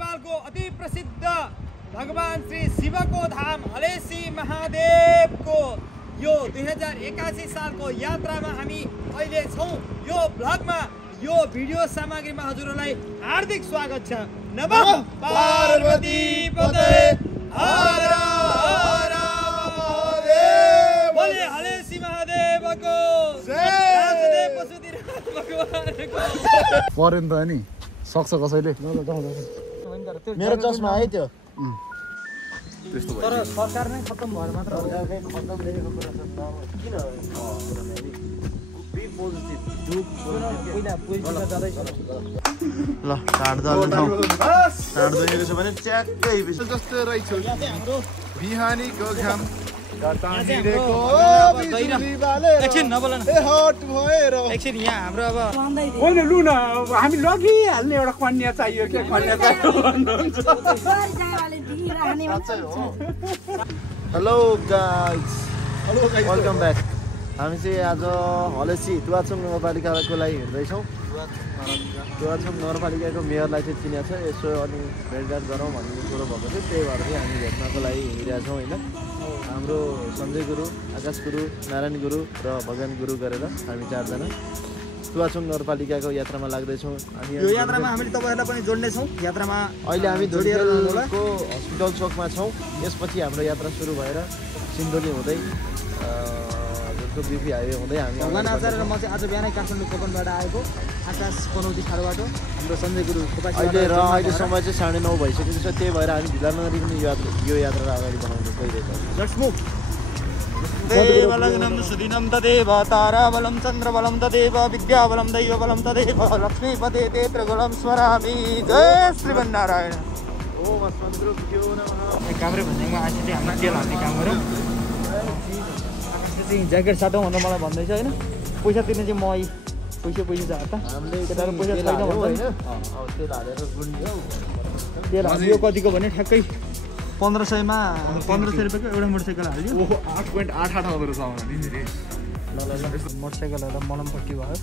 नेपालको अति प्रसिद्ध भगवान श्री शिवको धाम हलेसी महादेवको यो 2081 सालको यात्रामा हामी अहिले छौं। यो भ्लगमा यो भिडियो सामग्रीमा हजुरहरूलाई हार्दिक स्वागत छ। नमः पार्वती पते हर हर महादेव। बोले हलेसी महादेवको जय। राजदेव पशुपतिनाथ भगवानको परेन त नि सक्छ कसैले। मेरो चस्मा है त्यो त्यस्तो तर सरकार नै खत्तम भएर मात्र खत्तम लेखेको कुरा छ। किन बी पोजिटिभ डु पहिला पोजिटिभमा जाँदैछ। ल काट दल्छौँ काट दिएको छ भने च्याक्कै बिस जस्तो रहेछ यहाँ चाहिँ हाम्रो बिहानीको घाम एकछिन नबोल न एकछिन यहाँ हाम्रो अब होइन लु न हामी लगिहाल्ने एउटा कन्या चाहियो के कन्या चाहियो भन्नुहुन्छ। Hello guys welcome back. हामी चाहिँ आज हलेसी तुवाचुङ नगरपालिकाको लागि हिँड्दैछौँ। तुवाचुङ नगरपालिकाको मेयरलाई चाहिँ चिनेको छ, यसो अनि भेटघाट गरौँ भन्ने कुरो भएको थियो। त्यही भएर चाहिँ हामी भेट्नको लागि हिँडिरहेको छौँ होइन। हाम्रो सञ्जय गुरु, आकाश गुरु, नारायण गुरु र भगवान गुरु गरेर हामी चारजना तुवाचुङ नगरपालिकाको यात्रामा लाग्दैछौँ। अनि यो यात्रामा हामीले तपाईँहरूलाई पनि जोड्नेछौँ। यात्रामा अहिले हामी धुलियाको हस्पिटल चोकमा छौँ। यसपछि हाम्रो यात्रा सुरु भएर सिन्धुली हुँदै जुनको बिपी हाइवे हुँदै हामी भगवान आचार्य र म चाहिँ आज बिहानै काठमाडौँ कोपनबाट आएको। आकाश बनौती ठाडोबाट हाम्रो सञ्जय गुरु अहिले समय चाहिँ 9:30 भइसकेको छ। त्यही भएर हामी ढिला नगरिकन यो यात्रा अगाडि बनाउनु गइरहेको छ। Let's move. देवलग्नं सुदिनं तदेव ताराबलं चन्द्रबलं तदेव विद्याबलं दैवबलं तदेव लक्ष्मीपते तेत्रगुलं स्मरामि। जय श्रीमन्नारायण। ओम अस्मद्गुरुभ्यो नमः। काभ्रे भन्नेमा आज चाहिँ हामीले तेल हाल्ने काम गरौँ। आकाशले चाहिँ ज्याकेट साटौँ भनेर मलाई भन्दैछ होइन। पैसा तिर्ने चाहिँ म पैसा छ त हामीले केटाहरू पैसा छैन भन्छ होइन। अब तेल हालेर गुन्ड्यो। तेल हाल्यो कतिको भने ठ्याक्कै 1500मा 1500 रुपियाँको एउटा मोटरसाइकल हाल्यो। 8.88 आउँदो रहेछ आउन नि फेरि। ल मोटरसाइकलहरू मलमपट्टि भयो।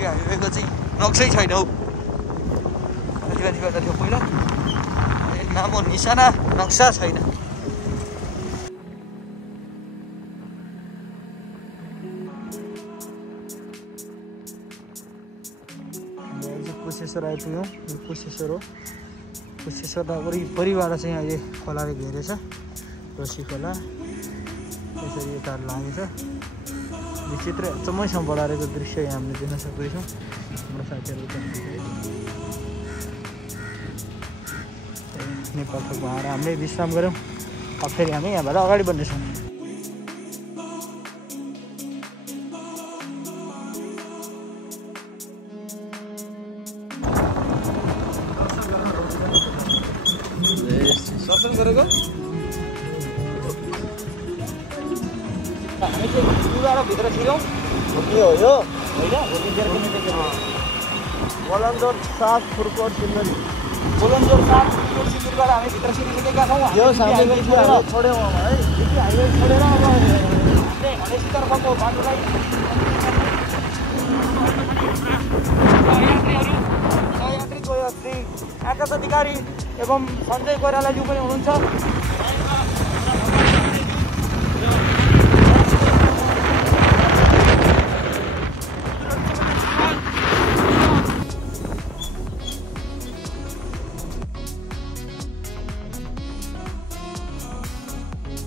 हाइवेको चाहिँ नक्सै छैन हौ। थियो पहिला नाम निशाना नक्सा छैन। कुशेश्वर आइपुग्यौँ। यो कुशेश्वर हो। कुशेश्वर वरिपरिबाट चाहिँ अहिले खोलाले घेरेछ। रोसी खोला यसरी यता लागेछ। विचित्र अचम्मैसँग बढारेको दृश्य यहाँ हामीले देख्न सक्दैछौँ। हाम्रो साथीहरू नेपाल तक भएर हामीले विश्राम गऱ्यौँ। अब फेरि हामी यहाँबाट अगाडि बढ्नेछौँ। दर्शन गरेको हामी चाहिँ लुगाएर भित्र छिर्यौँ। के हो यो? होइन बलन्दर 7 फुरकोट सिन्धुली। बोलन्दोर 7 फुरकोट सिन्धुलीबाट हामी भित्र छिरिसकेका छौँ। यो हाइवे छोड्यौँ है। हाइवे छोडेर अब हामीले हलेसीतर्फको बाटोलाई सहयात्री श्री आकाश अधिकारी एवं सञ्जय कोइरालाज्यू पनि हुनुहुन्छ।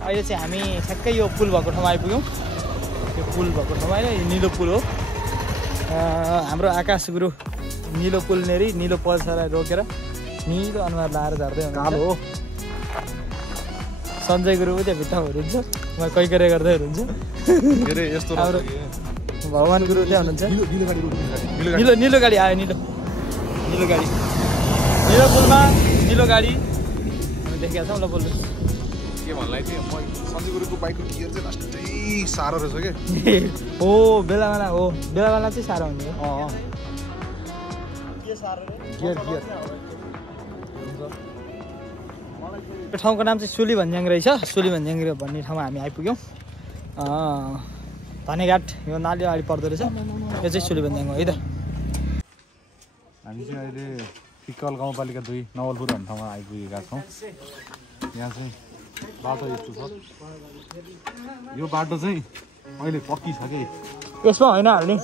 अहिले चाहिँ हामी ठ्याक्कै यो पुल भएको ठाउँमा आइपुग्यौँ। यो पुल भएको ठाउँमा होइन, यो निलो पुल हो। हाम्रो आकाश गुरु निलो पुल नेरी निलो पल्सरलाई रोकेर निलो अनुहार लाएर झर्दै हुनुहुन्छ। सञ्जय गुरु त्यहाँ भित्र हुनुहुन्छ। म कोही कोही गर्दै हुनुहुन्छ। हाम्रो भगवान गुरु त्यहाँ हुनुहुन्छ। निलो गाडी आयो। निलो गाडी निलो पुलमा निलो गाडी हामी देखेका छौँ। ल बोल्नु के भन्लाई थियो म सञ्जय गुरुको बाइकको गियर चाहिँ लास्टै साह्रो रहेछ के। हो बेलावाला चाहिँ साह्रो हुन्छ। के साह्रो रे? गियर यो ठाउँको नाम चाहिँ सुली भन्ज्याङ रहेछ। सुली भन्ज्याङ भन्ने ठाउँमा हामी आइपुग्यौँ। धनेघाट यो नाली अगाडि पर्दो रहेछ। यो चाहिँ सुली भन्ज्याङ हो है त। हामी चाहिँ अहिले फिक्कल गाउँपालिका 2 नवलपुर भन्ने ठाउँमा आइपुगेका छौँ। यहाँ चाहिँ बाटो यस्तो छ। यो बाटो चाहिँ अहिले पक्की छ कि यसमा होइन हाल्ने।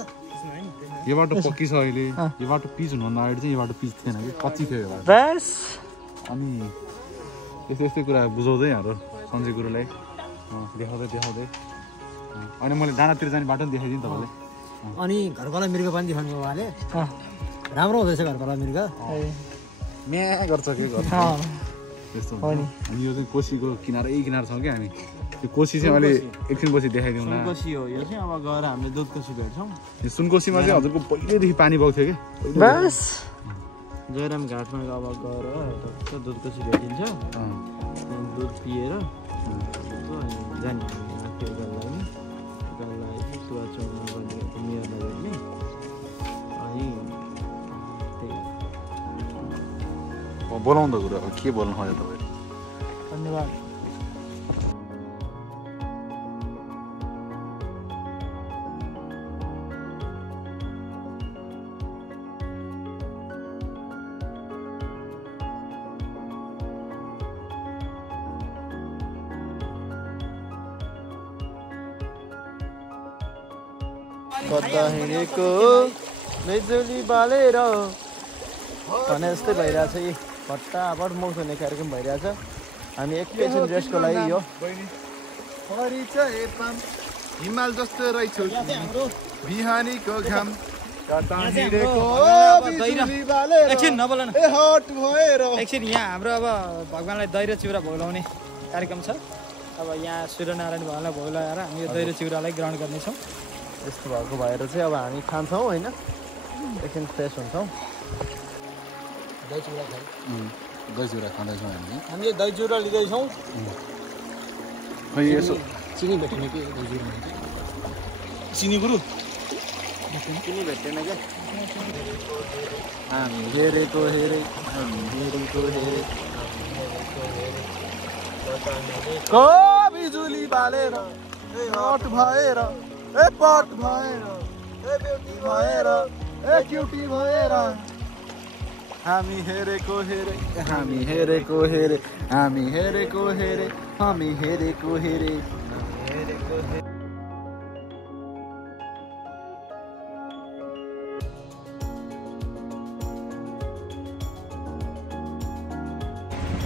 यो बाटो पक्की छ अहिले। यो बाटो पिच हुनुभन्दा अगाडि चाहिँ यो बाटो पिच थिएन कि कच्ची थियो यो बाटो। बस अनि यस्तै कुरा बुझाउँदै हाम्रो सन्जय गुरुलाई देखाउँदै अनि मैले डाँडातिर जाने बाटो पनि देखाइदिएँ तपाईँलाई। अनि घरकोलाई मृग पनि देखाउनु भयो उहाँले। राम्रो हुँदैछ घरकोलाई मृग। म्या गर्छ कि गर्छ त्यस्तो। अनि यो चाहिँ कोसीको किनारै छौँ कि हामी। यो कोसी चाहिँ अहिले एकछिनपछि देखाइदिउँ न। सुनकोसी हो यो चाहिँ। अब गएर हामीले दुधकोसी भेट्छौँ। यो सुनकोसीमा चाहिँ हजुरको पहिल्यैदेखि पानी बग्थ्यो कि। बस जयराम घाटमा अब गएर दुधकोसी भेटिन्छ। दुध पिएर जाने बोलाउँदा कुरा अब के बोल्नु खोज्यो तपाईँले? धन्यवाद। कता हिँडेको नैजुली बालेर भने जस्तै भइरहेछ। यी फटाफट मौसम कार्यक्रम भइरहेछ। हामी एकैछिन रेस्टको लागि यो हिमाल जस्तो रहेछ बिहानीको घाम एकछिन नबोल न। एकछिन यहाँ हाम्रो अब भगवान्लाई दही र चिउरा भोगाउने कार्यक्रम छ। अब यहाँ सूर्यनारायण भगवान्लाई भोग लगाएर हामी यो दही र चिउरालाई ग्रहण गर्नेछौँ। यस्तो भएको भएर चाहिँ अब हामी खान्छौँ होइन। एकछिन फ्रेस हुन्छौँ। दही चिउरा खाँदैछौँ हामीले दही चिउरा लिँदैछौँ। यसो चिनी भेटेन कि दही चिउरा? चिनी गुरु चिनी भेटेन क्या। हामी हेरेको हेरे बिजुली बालेर पट भएर पट भएर ब्युटी भएर क्युटी भएर हामी हेरेको हेरे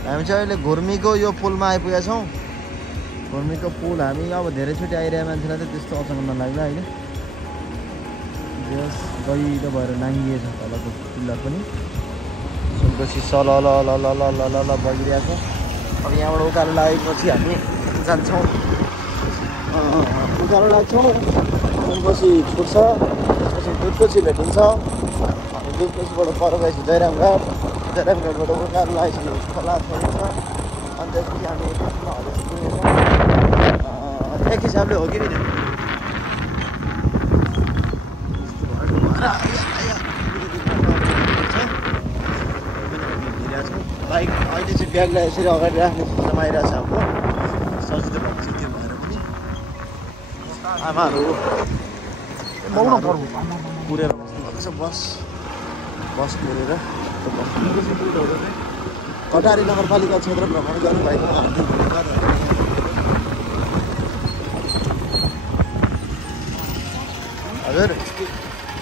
हामी चाहिँ अहिले घुर्मीको यो पुलमा आइपुगेका छौँ। घुर्मीको पुल हामी अब धेरैचोटि आइरहेको मान्छेलाई त त्यस्तो अचम्म नलाग्ला होइन। बेस गहिरो भएर नाङ्गिएछ तलको पिल्लर पनि। सुनकोसी सल ल बगिरहेको छ। अब यहाँबाट उकालो लागेपछि हामी जान्छौँ। उकालो लाग्छौँ। सुनकोसी छुट्छ। त्यसपछि दुधकोसी भेटिन्छ। दुधकोसीबाट पर गएपछि जयरामघाट। जयरामघाटबाट उकालो लागेपछि खोला छोडिन्छ। अनि त्यसपछि हामी एक हिसाबले हो कि बाइक अहिले चाहिँ ब्यागलाई यसरी अगाडि राख्ने सिस्टम आइरहेको छ हाम्रो। सजिलो भएको छ त्यो भएर पनि। आमाहरू कुरेर बस्नुभएको छ। बस कुरेर कटारी नगरपालिका क्षेत्र भ्रमण गर्नुभएको हजुर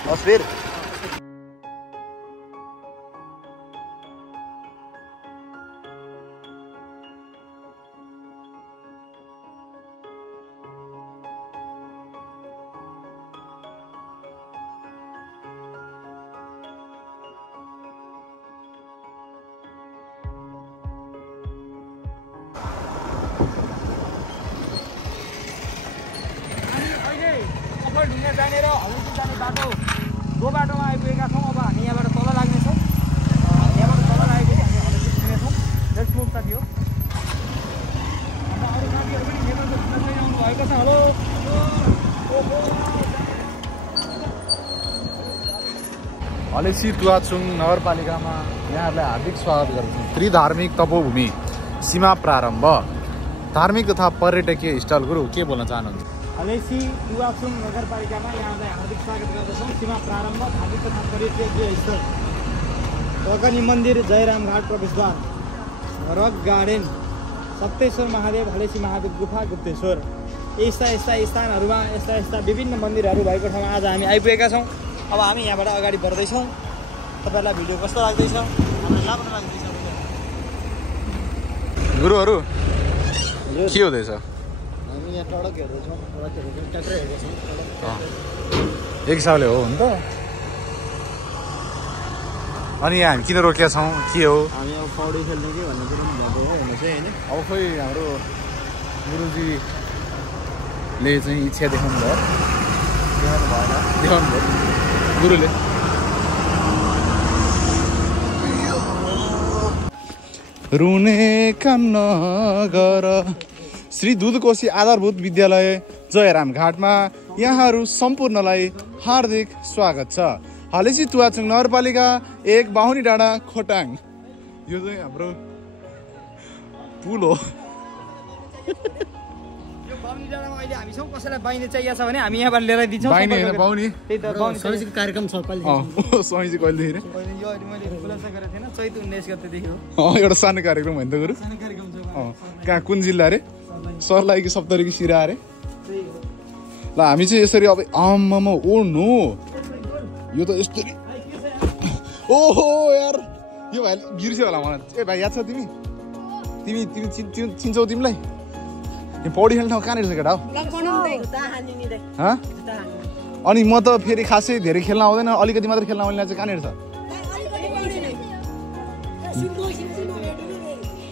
तस्बिर। ढुङ्गा जाने र हलुटी जाने बाटो दो बाटोमा आइपुगेका छौँ। अब हामी यहाँबाट तल लाग्नेछौँ। यहाँबाट तल लागेपछि हामी हलुटी पुग्नेछौँ। लेट्स मुभ साथी हो। अन्त अरू साथीहरू पनि नेपालको घुम्न आउनु भएको छ। हेलो हलेसी तुवाचुङ नगरपालिकामा यहाँहरूलाई हार्दिक स्वागत गर्दछु। त्रिधार्मिक तपोभूमि सीमा प्रारम्भ धार्मिक तथा पर्यटकीय स्थल गुरु के बोल्न चाहनुहुन्छ? हलेसी दुवाचुङ नगरपालिकामा यहाँलाई हार्दिक स्वागत गर्दछौँ। सीमा प्रारम्भ धार्मिक तथा पर्यटकीय स्थल रकनी मन्दिर, जयरामघाट प्रवेशद्वार, रक गार्डन, सप्तेश्वर महादेव, हलेसी महादेव गुफा, गुप्तेश्वर, यस्ता स्थानहरूमा यस्ता विभिन्न मन्दिरहरू भएको ठाउँमा आज हामी आइपुगेका छौँ। अब हामी यहाँबाट अगाडि बढ्दैछौँ। तपाईँहरूलाई भिडियो कस्तो लाग्दैछ? हामीलाई राम्रो लाग्दैछ गुरुहरू के हुँदैछ? हामी यहाँ सडक हेर्दैछौँ, ट्र्याक्टर हेर्दैछौँ। एक हिसाबले हो नि त। अनि यहाँ हामी किन रोकेका छौँ, के हो? हामी अब पौडी खेल्ने कि भन्ने कुरो पनि भन्दै हो हेर्नु चाहिँ होइन। अब खोइ हाम्रो गुरुजीले चाहिँ इच्छा देखाउनु भयो, देखाउनु भयो गुरुले। रुने काम नगर। श्री दुधकोशी आधारभूत विद्यालय जयरामघाटमा यहाँहरू सम्पूर्णलाई हार्दिक स्वागत छ। हलेसी तुवाचुङ नगरपालिका 1 बाहुनी डाँडा खोटाङ। यो चाहिँ हाम्रो पुल हो। यो बाहुनी डाँडामा अहिले हामी छौँ। कसैलाई बाहिनी चाहिएको छ भने हामी यहाँबाट लिएर दिन्छौँ। बाहिनी होइन बाहुनी। त्यही त बाहुनी समितिको कार्यक्रम छ कहिले? समिति कहिलेदेखि रे? यो अहिले मैले खुलासा गरेको थिएन, चैत 19 गतेदेखि हो। एउटा सानो कार्यक्रम होइन त गुरु? सानो कार्यक्रम छ। कहाँ कुन जिल्ला रे? सर्लाही कि सप्तरी कि सिरा अरे? ल हामी चाहिँ यसरी अब आम्मामा ओ नो, यो त यस्तरी। ओहो यार, यो भाइ बिर्स्यो होला मलाई। ए भाइ याद छ तिमी चिन्छौ? तिमीलाई यो पौडी खेल्ने ठाउँ कहाँनिर छ केटा हो? अनि म त फेरि खासै धेरै खेल्न आउँदैन, अलिकति मात्र खेल्न आउने चाहिँ कहाँनिर छ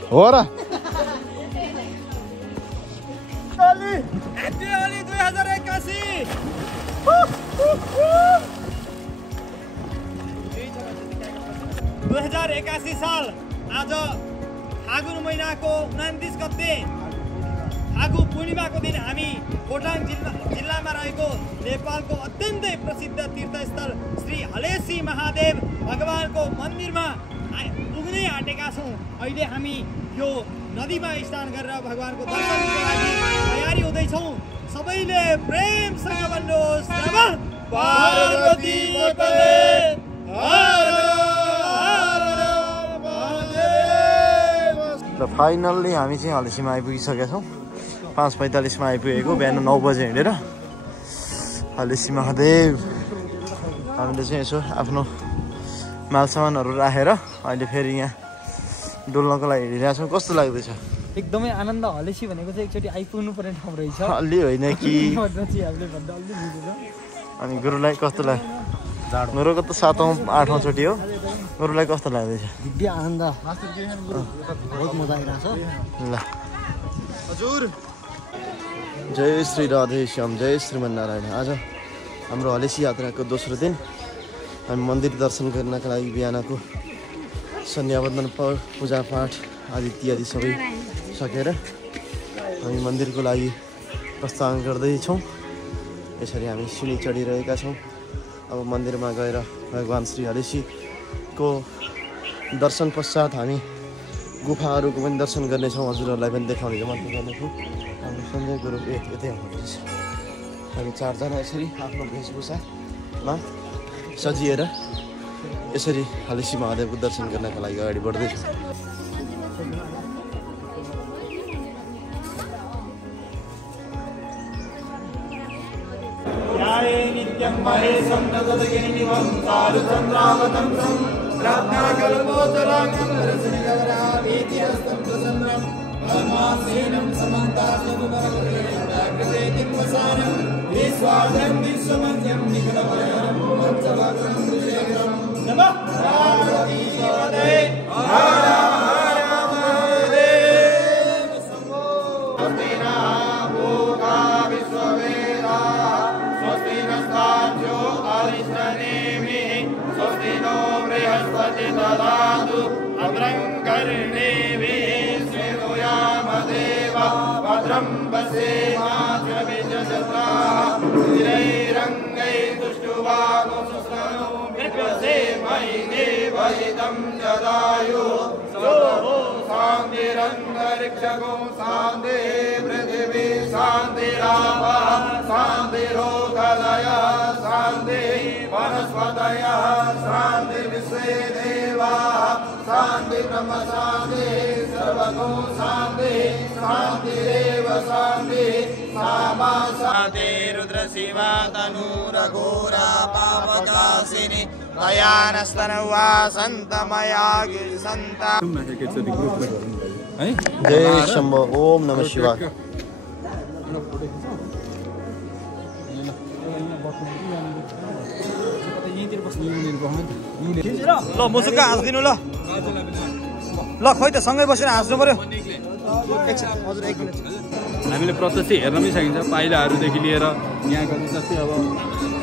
हो र? दिवाली 2081 2081 साल आज फागुन महिनाको 29 गते फागु पूर्णिमाको दिन हामी खोटाङ जिल्लामा रहेको नेपालको अत्यन्तै प्रसिद्ध तीर्थस्थल श्री हलेसी महादेव भगवानको मन्दिरमा पुग्नै आँटेका छौँ। अहिले हामी यो नदीमा स्नान गरेर भगवानको दर्शनको लागि तयारी हुँदैछौँ। सबैले प्रेमसँग भन्नुहोस् नमः पार्वती पते हर हर महादेव। र फाइनल्ली हामी चाहिँ हलेसीमा आइपुगिसकेका छौँ। 5:45 मा आइपुगेको, बिहान 9 बजे हिँडेर हलेसी महादेव। हामीले चाहिँ यसो आफ्नो मालसामानहरू राखेर अहिले फेरि यहाँ डुल्नको लागि हिँडिरहेको छौँ। कस्तो लाग्दैछ? एकदमै आनन्द। हलेसी भनेको चाहिँ एकचोटि आइपुग्नु पर्ने ठाउँ रहेछ। अलि होइन कि? अनि गुरुलाई कस्तो लाग्यो? गुरुको त 7औं 8औं चोटि हो। गुरुलाई कस्तो लाग्दैछ? दिव्य आनन्द, बहुत मजा आइरहेछ। ल हजुर, जय श्री राधेश्याम, जय श्रीमन्नारायण। आज हाम्रो हलेसी यात्राको दोस्रो दिन। हामी मन्दिर दर्शन गर्नका लागि बिहानको सन्ध्यावन्दन पूजापाठ आदि इत्यादि सबै सकेर हामी मन्दिरको लागि प्रस्थान गर्दैछौँ। यसरी हामी सिँढी चढिरहेका छौँ। अब मन्दिरमा गएर भगवान् श्री हलेसीको दर्शन पश्चात हामी गुफाहरूको पनि दर्शन गर्नेछौँ। हजुरहरूलाई पनि देखाउने जमर्को गर्नेछु। हाम्रो सञ्जय गुरु यतै हुनुहुन्छ। हामी 4 जना यसरी आफ्नो वेशभूषामा सजिएर यसरी हलेसी महादेवको दर्शन गर्नका लागि अगाडि बढ्दैछौँ। नित्यं महेशं तदगिरिनिवं चारुचन्द्रावतंसं रत्नाकल्पोत्तराङ्गं रसनिगराभीति हस्तं प्रसन्नं परमासेनं समन्तासुमरकृतिं वसानं विश्वाद्यं विश्वमन्यं निखिलमयं वत्सवक्रं विजयं नमः पार्वती पते हर हर महादेव। शम्भो स्वस्ति नः भूता विश्ववेदाः स्वस्ति नस्ताभ्यो अरिष्टनेमिः स्वस्ति नो बृहस्पति ददातु भद्रं कर्णेभिः शृणुयामदेवः भद्रं पश्येमाक्षभिर्यजत्राः स्थिरैरङ्गैस्तुष्टुवागुंसस्तनू विप्रसेमहि देवहितं जदायुः सोऽहो शान्तिरन्तरिक्षं जगो शान्ति पृथिवी शान्तिराप शान्तिरोगलय शान्ति वनस्पतय शान्ति विश्वे देवा शान्ति ब्रह्म शान्ति सर्वतो शान्ति शान्तिरेव शान्ति सामा शान्ति रुद्र शिवा तनुरघोरा पापकाशिनी दयानस्तनवा सन्तमया गिरिसन्ता जय शम्भो ओम नमः शिवाय ल मुसुक्का हाँस्दिनु ल खै त सँगै बसेर हाँस्नु पर्यो हजुर 1 मिनेट हामीले प्रत्यक्ष हेर्न पनि सकिन्छ पाइलाहरूदेखि लिएर यहाँको जस्तै अब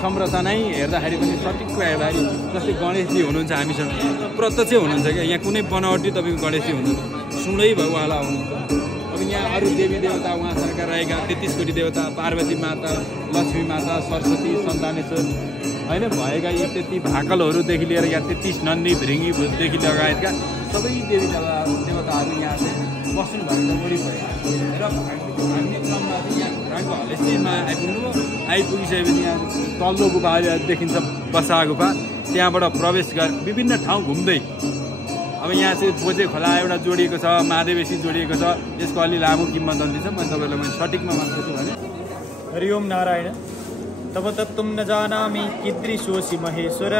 संरचना नै हेर्दाखेरि पनि सटिकको हेर्दाखेरि जस्तै गणेशजी हुनुहुन्छ हामीसँग प्रत्यक्ष हुनुहुन्छ क्या यहाँ कुनै बनावटी तपाईँको गणेशजी हुनुहुन्छ सुनै भयो उहाँलाई आउनुहुन्छ अब यहाँ अरू देवी देवता उहाँसँग रहेका 33 कोटी देवता पार्वती माता लक्ष्मी माता सरस्वती सन्तानेश्वर होइन भएका यी 33 भाकलहरूदेखि लिएर यहाँ 33 नन्दी भृङ्गीदेखि लगायतका सबै देवी देवताहरू यहाँ चाहिँ बस्नु भएको छ वरिपरि र भाग्ने क्रममा चाहिँ यहाँ घुराङको हलेसीमा आइपुगिसकेपछि यहाँ तल्लो गुफा देखिन्छ बसा गुफा त्यहाँबाट प्रवेश गरेर विभिन्न ठाउँ घुम्दै अब यहाँ चाहिँ बोजे खोला एउटा जोडिएको छ महादेवेसी जोडिएको छ यसको अलि लामो किम्वदन्ती छ मैले तपाईँलाई सटिकमा मात्र छु भने हरि ओम नारायण तब तत्तुम न जानामि कीदृशोऽसि महेश्वर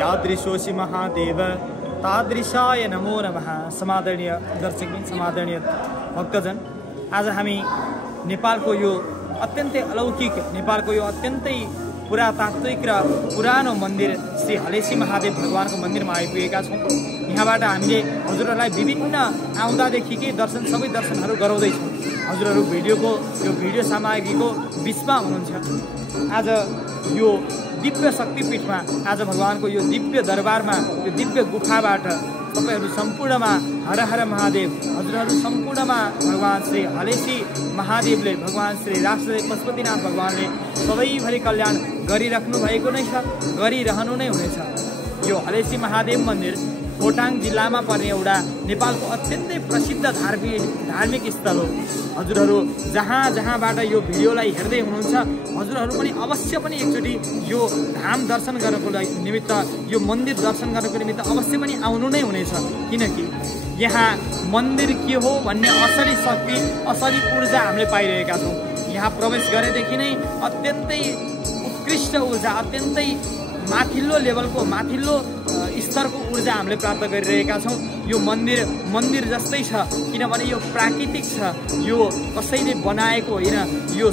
यादृशोऽसि महादेव तादृशाय नमो नमः। समादरणीय दर्शक समादरणीय भक्तजन, आज हामी नेपालको यो अत्यन्तै अलौकिक नेपालको यो अत्यन्तै पुरातात्विक र पुरानो मन्दिर श्री हलेसी महादेव भगवानको मन्दिरमा आइपुगेका छौँ। यहाँबाट हामीले हजुरहरूलाई विभिन्न आउँदादेखिकै दर्शन सबै दर्शनहरू गराउँदैछौँ। हजुरहरू यो भिडियो सामग्रीको बिचमा हुनुहुन्छ। आज यो दिव्य शक्तिपीठमा, आज भगवानको यो दिव्य दरबारमा, यो दिव्य गुफाबाट तपाईहरू सम्पूर्णमा हर हर महादेव, हजुरहरू सम्पूर्णमा भगवान श्री हलेसी महादेवले, भगवान श्री राष्ट्रदेव पशुपतिनाथ भगवानले सबैभरि कल्याण गरिराख्नु भएको नै छ, गरिरहनु नै हुनेछ। यो हलेसी महादेव मन्दिर खोटाङ जिल्लामा पर्ने एउटा नेपालको अत्यन्तै प्रसिद्ध धार्मिक स्थल हो। हजुरहरू जहाँबाट यो भिडियोलाई हेर्दै हुनुहुन्छ, हजुरहरू पनि अवश्य पनि एकचोटि यो धाम दर्शन गर्नको निमित्त, यो मन्दिर दर्शन गर्नको निमित्त अवश्य पनि आउनु नै हुनेछ। किनकि यहाँ मन्दिर के हो भन्ने असली शक्ति, असली ऊर्जा हामीले पाइरहेका छौँ। यहाँ प्रवेश गरेदेखि नै अत्यन्तै उत्कृष्ट ऊर्जा, अत्यन्तै माथिल्लो लेभलको, माथिल्लो स्तरको ऊर्जा हामीले प्राप्त गरिरहेका छौँ। यो मन्दिर जस्तै छ, किनभने यो प्राकृतिक छ, यो कसैले बनाएको होइन, यो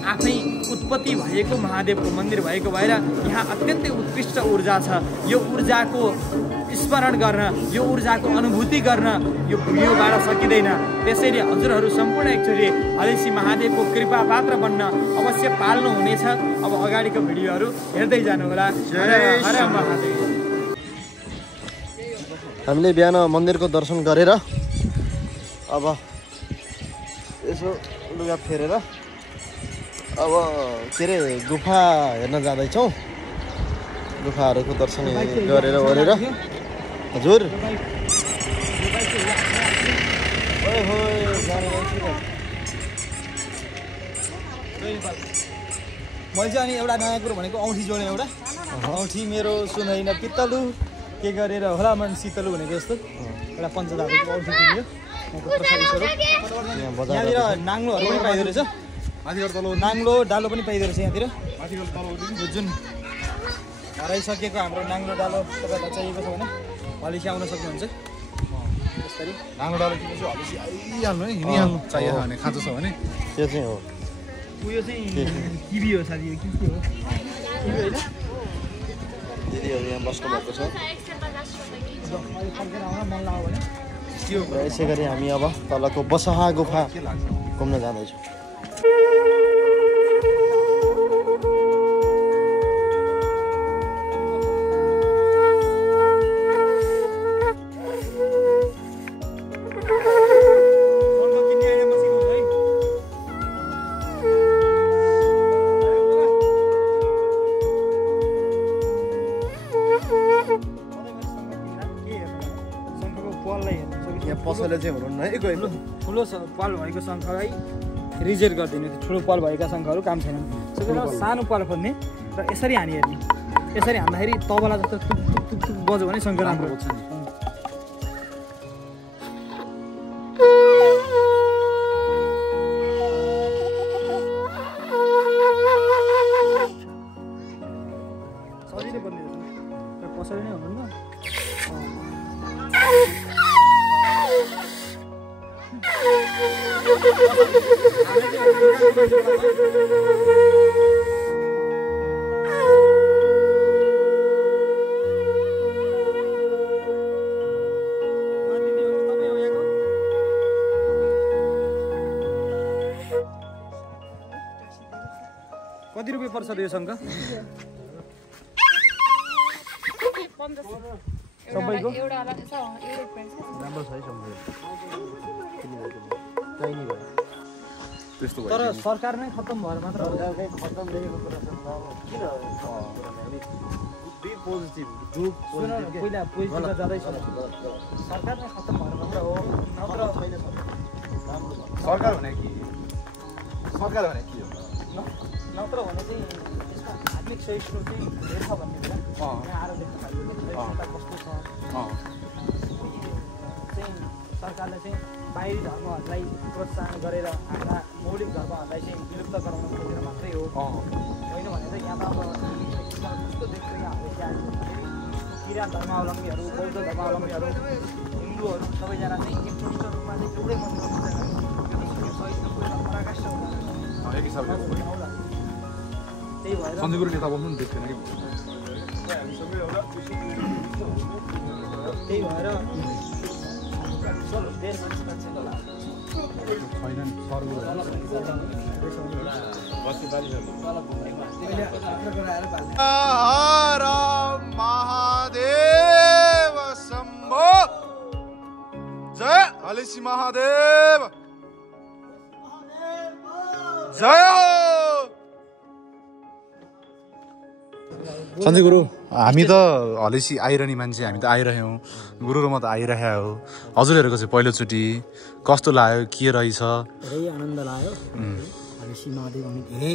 आफै उत्पत्ति भएको महादेवको मन्दिर भएको भएर यहाँ अत्यन्तै उत्कृष्ट ऊर्जा छ। यो ऊर्जाको स्मरण गर्न, यो ऊर्जाको अनुभूति गर्न यो भिडियोबाट सकिँदैन। त्यसैले हजुरहरू सम्पूर्ण एकचोटि हलेसी महादेवको कृपा पात्र बन्न अवश्य पाल्नु हुनेछ। अब अगाडिको भिडियोहरू हेर्दै जानुहोला। हर महादेव। हामीले बिहान मन्दिरको दर्शन गरेर अब यसो लुगा फेरेर अब के अरे गुफा हेर्न जाँदैछौँ। गुफाहरूको दर्शन गरेर ओरेर हजुर मैले चाहिँ अनि एउटा नयाँ कुरो भनेको औँठी जोड्ने, एउटा औँठी मेरो सुन होइन पित्तलु के गरेर होला मन शीतलु भनेको जस्तो एउटा पञ्चधातुको औँठी किन्यो। यहाँनिर नाङ्लोहरू पनि पाइदो रहेछ, नाङ्लो डालो पनि पाइदो रहेछ यहाँतिर। जुन हराइसकेको हाम्रो नाङ्लो डालो तपाईँहरूलाई चाहिएको छ भने हलेसी आउन सक्नुहुन्छ। यसरी नाङ्लो डालो किनेपछि हलेसी आइहाल्नु है, हिँडिहाल्नु चाहिएको भने, खाँचो छ भने त्यो चाहिँ हो। उयो चाहिँ किबी हो साथी, किबी हो, किबी होइन। दिदीहरू यहाँ बस्नु भएको छ। फर्केर आउन मन लाग्यो भने र यसै गरी हामी अब तलको बसहा गुफा घुम्न जाँदैछौँ। यहाँ पसले चाहिँ हुनुहुन्न है कोही ठुलो पाल भएको शङ्खलाई रिजेक्ट गरिदिने ठुलो पाल भएका शङ्खहरू काम छैनन् त्यसो गरेर सानो पाल खोज्ने र यसरी हानी हेर्ने यसरी हान्दाखेरि तबला जस्तो टुक टुक टुक बज्यो भने शङ्ख राम्रो हुन्छ नि सजिलै बन्ने पसले नै हुनुहुन्न कति रुपियाँ पर्छ यो शङ्ख सबैको राम्रो छ है त्यस्तो तर सरकार नै खत्तम भएर मात्र खत्तम देखेको कुरा छ पहिला पोजिटिभमा जाँदैछ सरकार नै खत्तम भएर मात्र हो नत्र सरकार भने के सरकार भने के हो नत्र भने चाहिँ यसमा धार्मिक सहिष्णु चाहिँ धेरै छ भन्ने कुरा यहाँ आएर देख्न पाइयो कस्तो छ चाहिँ सरकारले चाहिँ बाहिरी धर्महरूलाई प्रोत्साहन गरेर हाम्रा मौलिक धर्महरूलाई चाहिँ विलुप्त गराउन खोजेर मात्रै हो होइन भने चाहिँ यहाँ त अब कस्तो देख्छ हाम्रो किराँत धर्मावलम्बीहरू बौद्ध धर्मावलम्बीहरू हिन्दूहरू सबैजना चाहिँ एकमुष्ट रूपमा चाहिँ एउटै मन्दिरमा पराकाष्ठ त्यही भएर सन्दीपुर नेता बन्नु नि देख्दैन कि त्यही भएर महादेव शम्भो जय हलेसी महादेव जय सन्जय गुरु हामी त हलेसी आइरहने मान्छे हामी त आइरह्यौँ गुरु र म त आइरहेको हो हजुरहरूको चाहिँ पहिलोचोटि कस्तो लाग्यो के रहेछ धेरै आनन्द लाग्यो हलेसी महादेव आउने धेरै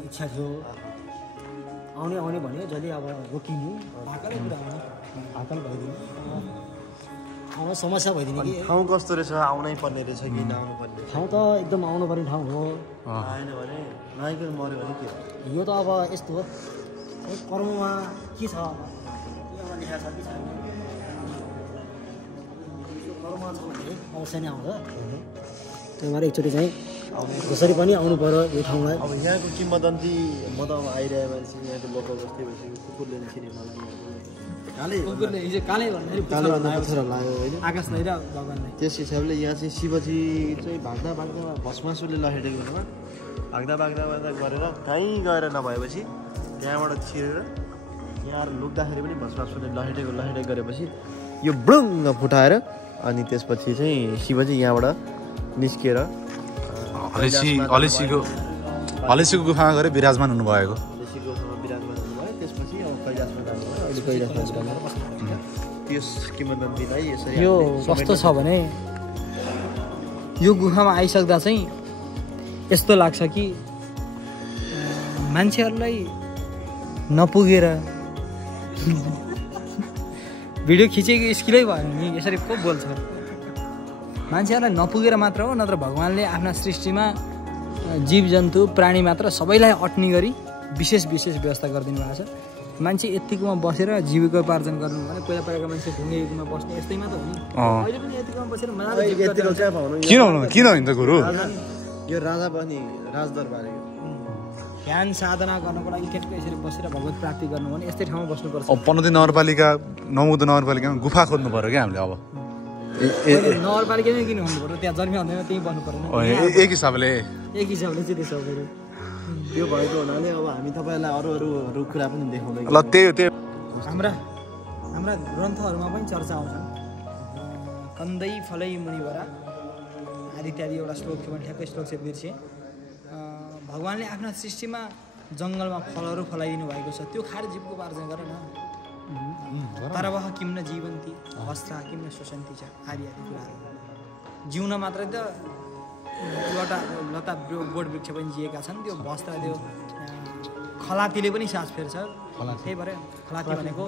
इच्छा थियो आउने भन्यो जसले अब रोकिनु भाकल कुरा आउने भाकल भइदिनु अब समस्या भइदिने कि ठाउँ कस्तो रहेछ आउनै पर्ने रहेछ कि नआउनु पर्ने ठाउँ त एकदम आउनुपर्ने ठाउँ हो आएन भने नआइकन मऱ्यो भने के यो त अब यस्तो हो कर्ममा के छ लेखा छ कि छैन कर्ममा छ भने अवश्य नै आउँछ त्यही भएर एकचोटि चाहिँ जसरी पनि आउनु पर्यो यो ठाउँलाई अब यहाँको किम्बदन्ती म त अब आइरहेको मान्छे यहाँको लोकल जस्तै भइसक्यो कुकुरले छिने कुकुरले हिजो काले भन्दाखेरि पत्थर लाग्यो होइन आकाश नै र भगवान्लाई त्यस हिसाबले यहाँ चाहिँ शिवजी चाहिँ भाग्दा भस्मासुरले लखेटेको बेलामा भाग्दा गरेर कहीँ गएर नभएपछि त्यहाँबाट छिरेर यहाँ लुक्दाखेरि पनि भस्मासुरले लखेटेको गरेपछि यो ब्रुङ्ग फुटाएर अनि त्यसपछि चाहिँ शिवजी यहाँबाट निस्किएर हलेसीको गुफामा गएर विराजमान हुनुभएको त्यसपछि अब कैलाशमा जानुभयो त्यस किम्बदन्तीलाई यसरी यो कस्तो छ भने यो गुफामा आइसक्दा चाहिँ यस्तो लाग्छ कि मान्छेहरूलाई नपुगेर भिडियो खिचेको स्किलै भयो नि यसरी को बोल्छ मान्छेहरूलाई नपुगेर मात्र हो नत्र भगवान्ले आफ्ना सृष्टिमा जीवजन्तु प्राणी मात्र सबैलाई अट्ने गरी विशेष व्यवस्था गरिदिनु भएको छ मान्छे यतिकोमा बसेर जीविकोपार्जन गर्नु भने पहिला मान्छे ढुङ्गेमा बस्ने यस्तैमा त हो नि अहिले पनि यतिकोमा बसेर किन होइन त गुरु यो राजा पनि राजदरबार ध्यान साधना गर्नको लागि केटको यसरी बसेर भगवत प्राप्ति गर्नु भने यस्तै ठाउँमा बस्नुपर्छ अब पनौती नगरपालिका नौमुदो नगरपालिकामा गुफा खोज्नु पर्यो क्या हामीले अब नगरपालिकामै किन हुनु पर्यो त्यहाँ जन्मिया हुँदैन त्यहीँ बस्नु पर्यो एक हिसाबले चाहिँ त्यसो हो त्यो भएको हुनाले अब हामी तपाईँलाई अरू कुरा पनि देखाउँदै ल त्यही हाम्रा ग्रन्थहरूमा पनि चर्चा आउँछन् कन्दै फलै मुनिवरा आदि इत्यादि एउटा श्लोक थियो भने ठ्याक्कै श्लोक चाहिँ बिर्सेँ भगवान्ले आफ्ना सृष्टिमा जङ्गलमा फलहरू फलाइदिनु भएको छ त्यो खाएर जीवकोपार्जन गर न तरवह किम्न जीवन्ती वस्त्र किम्न शोषन्ती छ आदि आदि कुराहरू जिउन मात्रै त लता बोट वृक्ष पनि जिएका छन् त्यो वस्त्र त्यो खलातीले पनि सास फेर्छ त्यही भएर खलाती भनेको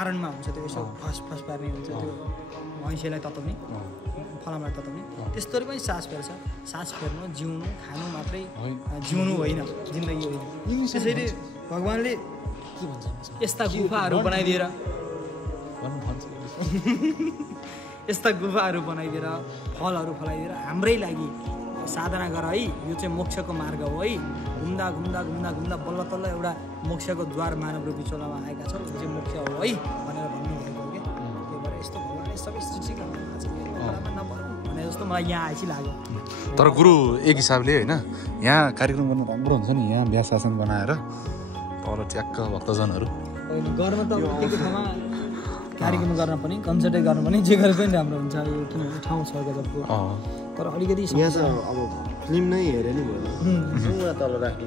आरणमा हुन्छ त्यो यसो फस पार्ने हुन्छ त्यो भैँसीलाई तताउने फलामलाई तताउने त्यस्तोले पनि सास फेर्छ सास फेर्नु जिउनु खानु मात्रै जिउनु होइन जिन्दगी होइन त्यसैले भगवान्ले के भन्छ यस्ता गुफाहरू बनाइदिएर यस्ता गुफाहरू बनाइदिएर फलहरू फलाइदिएर हाम्रै लागि साधना गर है यो चाहिँ मोक्षको मार्ग हो है घुम्दा घुम्दा घुम्दा घुम्दा बल्ल तल्ल एउटा मोक्षको द्वार मानव रूपी चोलामा आएका छौँ यो चाहिँ मोक्ष हो है भनेर भन्नुभएको हो क्या त्यही भएर यस्तो भगवान्ले सबै सृष्टिका नपरौँ भने जस्तो मलाई यहाँ आएपछि लाग्यो तर गुरु एक हिसाबले होइन यहाँ कार्यक्रम गर्नु राम्रो हुन्छ नि यहाँ बिहा शासन बनाएर तल ट्याक्क भक्तजनहरू गर्न त प्रत्येक ठाउँमा कार्यक्रम गर्न पनि कन्सर्टै गर्न पनि जे गरे पनि राम्रो हुन्छ यो किनभने ठाउँ छ गजबको तर अलिकति यहाँ त अब फिल्म नै हेरे नि भयो तल राख्ने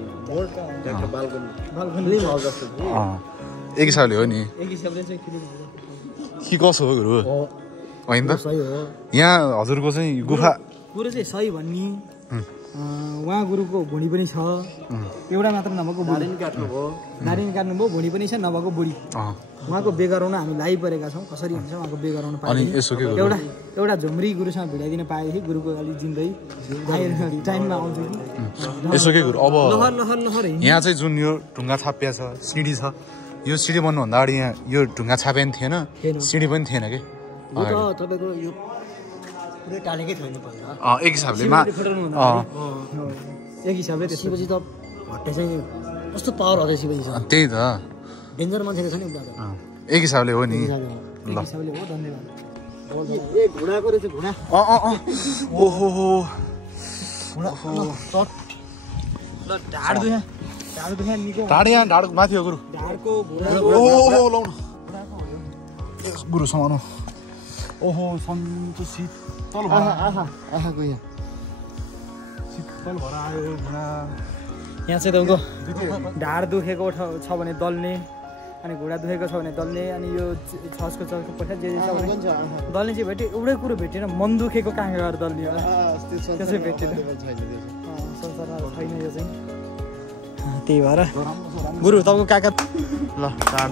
एक हिसाबले हो नि एक हिसाबले चाहिँ के कसो हो गुरु होइन त सही हो यहाँ हजुरको चाहिँ गुफा कुरो चाहिँ सही भन्ने उहाँ गुरुको भुँडी पनि छ एउटा मात्र नभएको दारिन काट्नुभयो दारिन काट्नुभयो भुँडी पनि छ नभएको बुढी उहाँको बेगराउन हामी लागिपरेका छौँ कसरी हुन्छ उहाँको बेगराउन पाए एउटा झुम्री गुरुसँग भिडाइदिन पाएदेखि गुरुको अलिक जिन्दगी टाइममा आउँछ कि यसो के गुरु अब लहर लहर लहर यहाँ चाहिँ जुन यो ढुङ्गा छापिया छ सिँढी छ यो सिँढी बन्नुभन्दा अगाडि यहाँ यो ढुङ्गा छापिया पनि थिएन सिँढी पनि थिएन कि तपाईँको यो पुरै टालेकै थियो नि पहिला एक हिसाबले एक हिसाबले त्यसपछि त भट्टे चाहिँ कस्तो पावर हुँदै शिवजी त्यही त डेन्जर मान्छेको छ नि उता एक हिसाबले हो नि एक हिसाबले हो धन्यवाद ए घुँडाको रहेछ घुँडा ओहो ढाड दुख्या निको ढाड यहाँ ढाड माथि हो गुरु ढाडको ओहो लाउनु गुरु समाउनु ओहो सन्चो शीतल गयो शीतल भएर आयो घुँडा यहाँ चाहिँ तपाईँको ढाड दुखेको छ भने दल्ने अनि घुँडा दुखेको छ भने दल्ने अनि यो छसको चर्को पैसा जे छ भने दल्ने चाहिँ भेट्यो एउटै कुरो भेटेन मन दुखेको कहाँ गएर दल्ने होला त्यो चाहिँ भेटेन संसारमा छैन यो चाहिँ त्यही भएर गुरु तपाईँको काका ल ढाड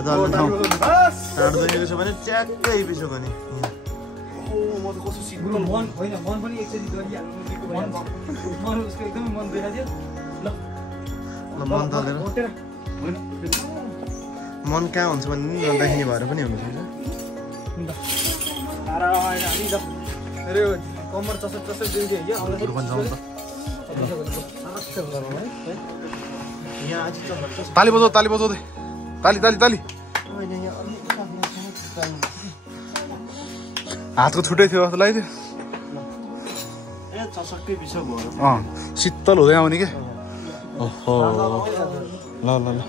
दुखेको छ भने च्याक्कै बिसो भने गुरु मन होइन मन पनि एकचोटि दलिहाल्नु उसको एकदमै मन दुखाइदियो ल मन दलेर मन कहाँ हुन्छ भने नदेखिने भएर पनि हुनसक्छ कम्मर चसक दुइटै ताली बजाउ ताली बजाउँदै ताली ताली ताली हातको छुट्टै थियो जस्तो लाग्यो चसक्कै बिसो भयो शीतल हुँदै आउने के ओहो ल ल ल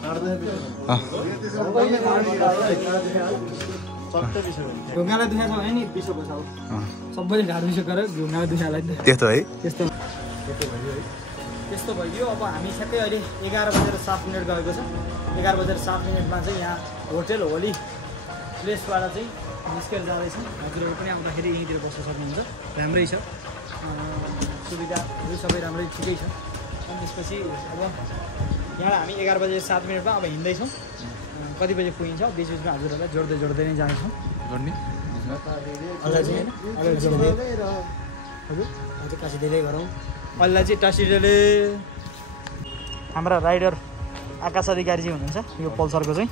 ढुङ्गालाई दुखाएको छ भने नि पिसो बस्छ सबैले ढाड पिसो गरेर ढुङ्गालाई दुखाएलाई त्यस्तो है त्यस्तो भइदियो अब हामी ठ्याक्कै अहिले 11:07 गएको छ 11:07 चाहिँ यहाँ होटेल होली प्लेसबाट चाहिँ निस्केर जाँदैछौँ हजुरहरू पनि आउँदाखेरि यहीँतिर बस्न सक्नुहुन्छ राम्रै छ सुविधाहरू सबै राम्रै ठिकै छ अनि त्यसपछि अब यहाँ हामी 11:07 अब हिँड्दैछौँ कति बजे पुगिन्छ बिचबिचमा हजुरहरूलाई जोड्दै नै जानेछौँ हजुर काशी धेरै गरौँ अहिले चाहिँ टाँसिडेले हाम्रा राइडर आकाश अधिकारीजी हुनुहुन्छ यो पल्सरको चाहिँ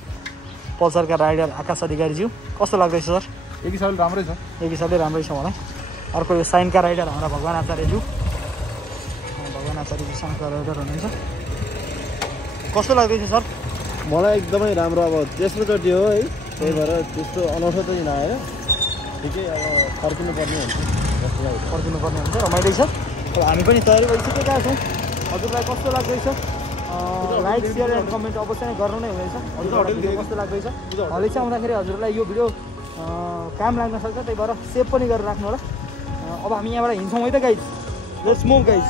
पल्सरका राइडर आकाश अधिकारीज्यू कस्तो लाग्दैछ सर एक हिसाबले राम्रै छ एक हिसाबले राम्रै छ मलाई अर्को यो साइनका राइडर हाम्रा भगवान आचार्यज्यू भगवान आचार्यज्यू साइनका राइडर हुनुहुन्छ कस्तो लाग्दैछ सर मलाई एकदमै राम्रो अब तेस्रोचोटि हो है त्यही भएर त्यस्तो अनौठो चाहिँ नआएर ठिकै अब फर्किनुपर्ने हुन्छ रमाइलो छ अब हामी पनि तयारी भइसकेका छौँ हजुरलाई कस्तो लाग्दैछ लाइक सेयर एन्ड कमेन्ट अवश्य नै गर्नु नै हुनेछ हजुरहरूलाई भिडियो कस्तो लाग्दैछ हले चाहिँ आउँदाखेरि हजुरलाई यो भिडियो काम लाग्न सक्छ त्यही भएर सेभ पनि गरेर राख्नु होला अब हामी यहाँबाट हिँड्छौँ है त गाइज लेट्स मुभ गाइज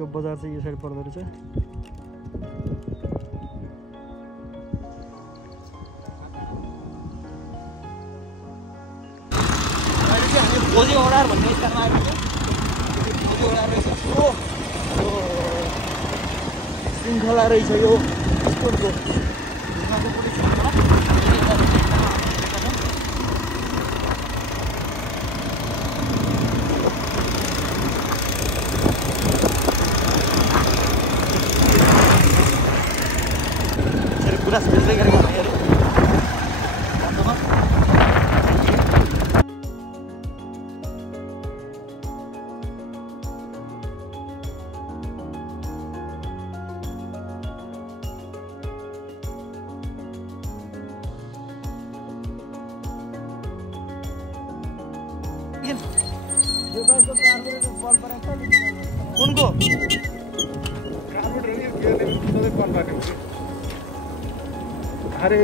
यो बजार चाहिँ यो साइड पर्दो रहेछ भोलि ओडार भन्ने स्थानमा आइपुग्यो भोलि ओडार रहेछ श्रृङ्खला रहेछ यो स्टोरको पुरा स्पेसै गरेको हामीहरू यो बाइकको कार्बोरेटर बल पराएको कुनको कार्बोरेटर यो गियरले सधैँ बल पार्ने हुन्छ अरे